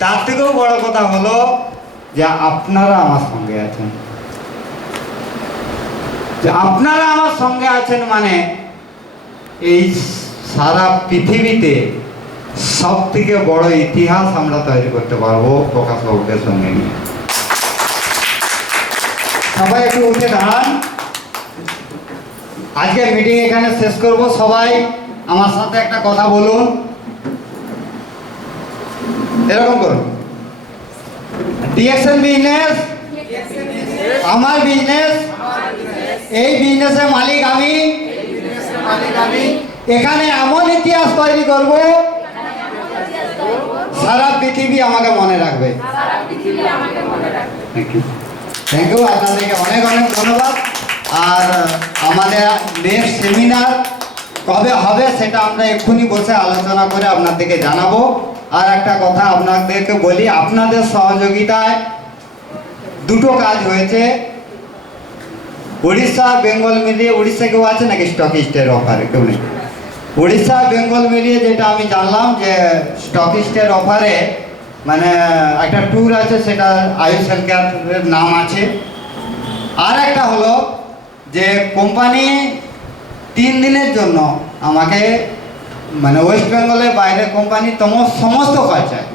তার থেকেও বড় কথা হলো যে আপনারা আমার সঙ্গে আছেন, যে আপনারা আমার সঙ্গে আছেন মানে এই সারা পৃথিবীতে সব থেকে বড় ইতিহাস আমরা তৈরি করতে পারবো প্রকাশবাবুকে সঙ্গে নিয়ে। সবাই একটু উঠে দাঁড়ান। আজকে মিটিং এখানে শেষ করব। সবাই আমার সাথে একটা কথা বলুন, এরকম করুন। ডিএক্সএন বিজনেস আমার বিজনেস, এই বিজনেসের মালিক আমি। এখানে এমন ইতিহাস তৈরি করব সারা পৃথিবী আমাকে মনে রাখবে। থ্যাংক ইউ, আপনাদেরকে অনেক অনেক ধন্যবাদ। আর আমাদের নেক্সট সেমিনার কবে হবে সেটা আমরা এক্ষুনি বসে আলোচনা করে আপনাদেরকে জানাবো। আর একটা কথা আপনাদেরকে বলি, আপনাদের সহযোগিতায় দুটো কাজ হয়েছে। উড়িষ্যা বেঙ্গল মিলিয়ে, উড়িষ্যা কেউ আছে নাকি স্টক এক্সচেঞ্জের অফারে? কেউ নেই। উড়িষ্যা বেঙ্গল মিলিয়ে যেটা আমি জানলাম যে স্টক এক্সচেঞ্জের অফারে মানে একটা ট্যুর আছে, সেটা আয়ুষ হেলথকেয়ারের নাম আছে। আর একটা হলো যে কোম্পানি 3 দিনের জন্য আমাকে মানে ওয়েস্ট বেঙ্গলের বাইরে কোম্পানির সমস্ত খরচায়,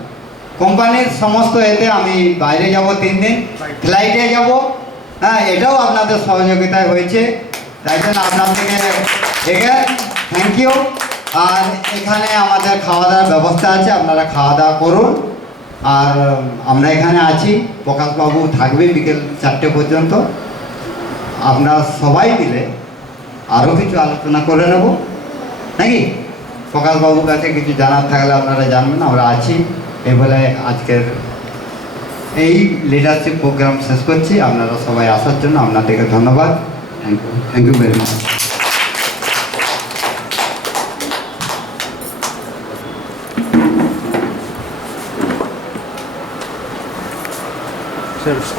কোম্পানির সমস্ত এতে আমি বাইরে যাব 3 দিন, ফ্লাইটে যাব। হ্যাঁ, এটাও আপনাদের সহযোগিতায় হয়েছে, তাই জন্য আপনাদেরকে থ্যাংক ইউ। আর এখানে আমাদের খাওয়া দাওয়ার ব্যবস্থা আছে, আপনারা খাওয়া দাওয়া করুন। আর আমরা এখানে আছি, প্রকাশবাবু থাকবে বিকেল 4টে পর্যন্ত। আপনারা সবাই মিলে আরও কিছু আলোচনা করে নেব নাকি? প্রকাশবাবুর কাছে কিছু জানার থাকলে আপনারা জানবেন, আমরা আছি। এই বলে আজকের এই লিডারশিপ প্রোগ্রাম শেষ করছি। আপনারা সবাই আসার জন্য আপনাদেরকে ধন্যবাদ। Thank you very much. Cheers.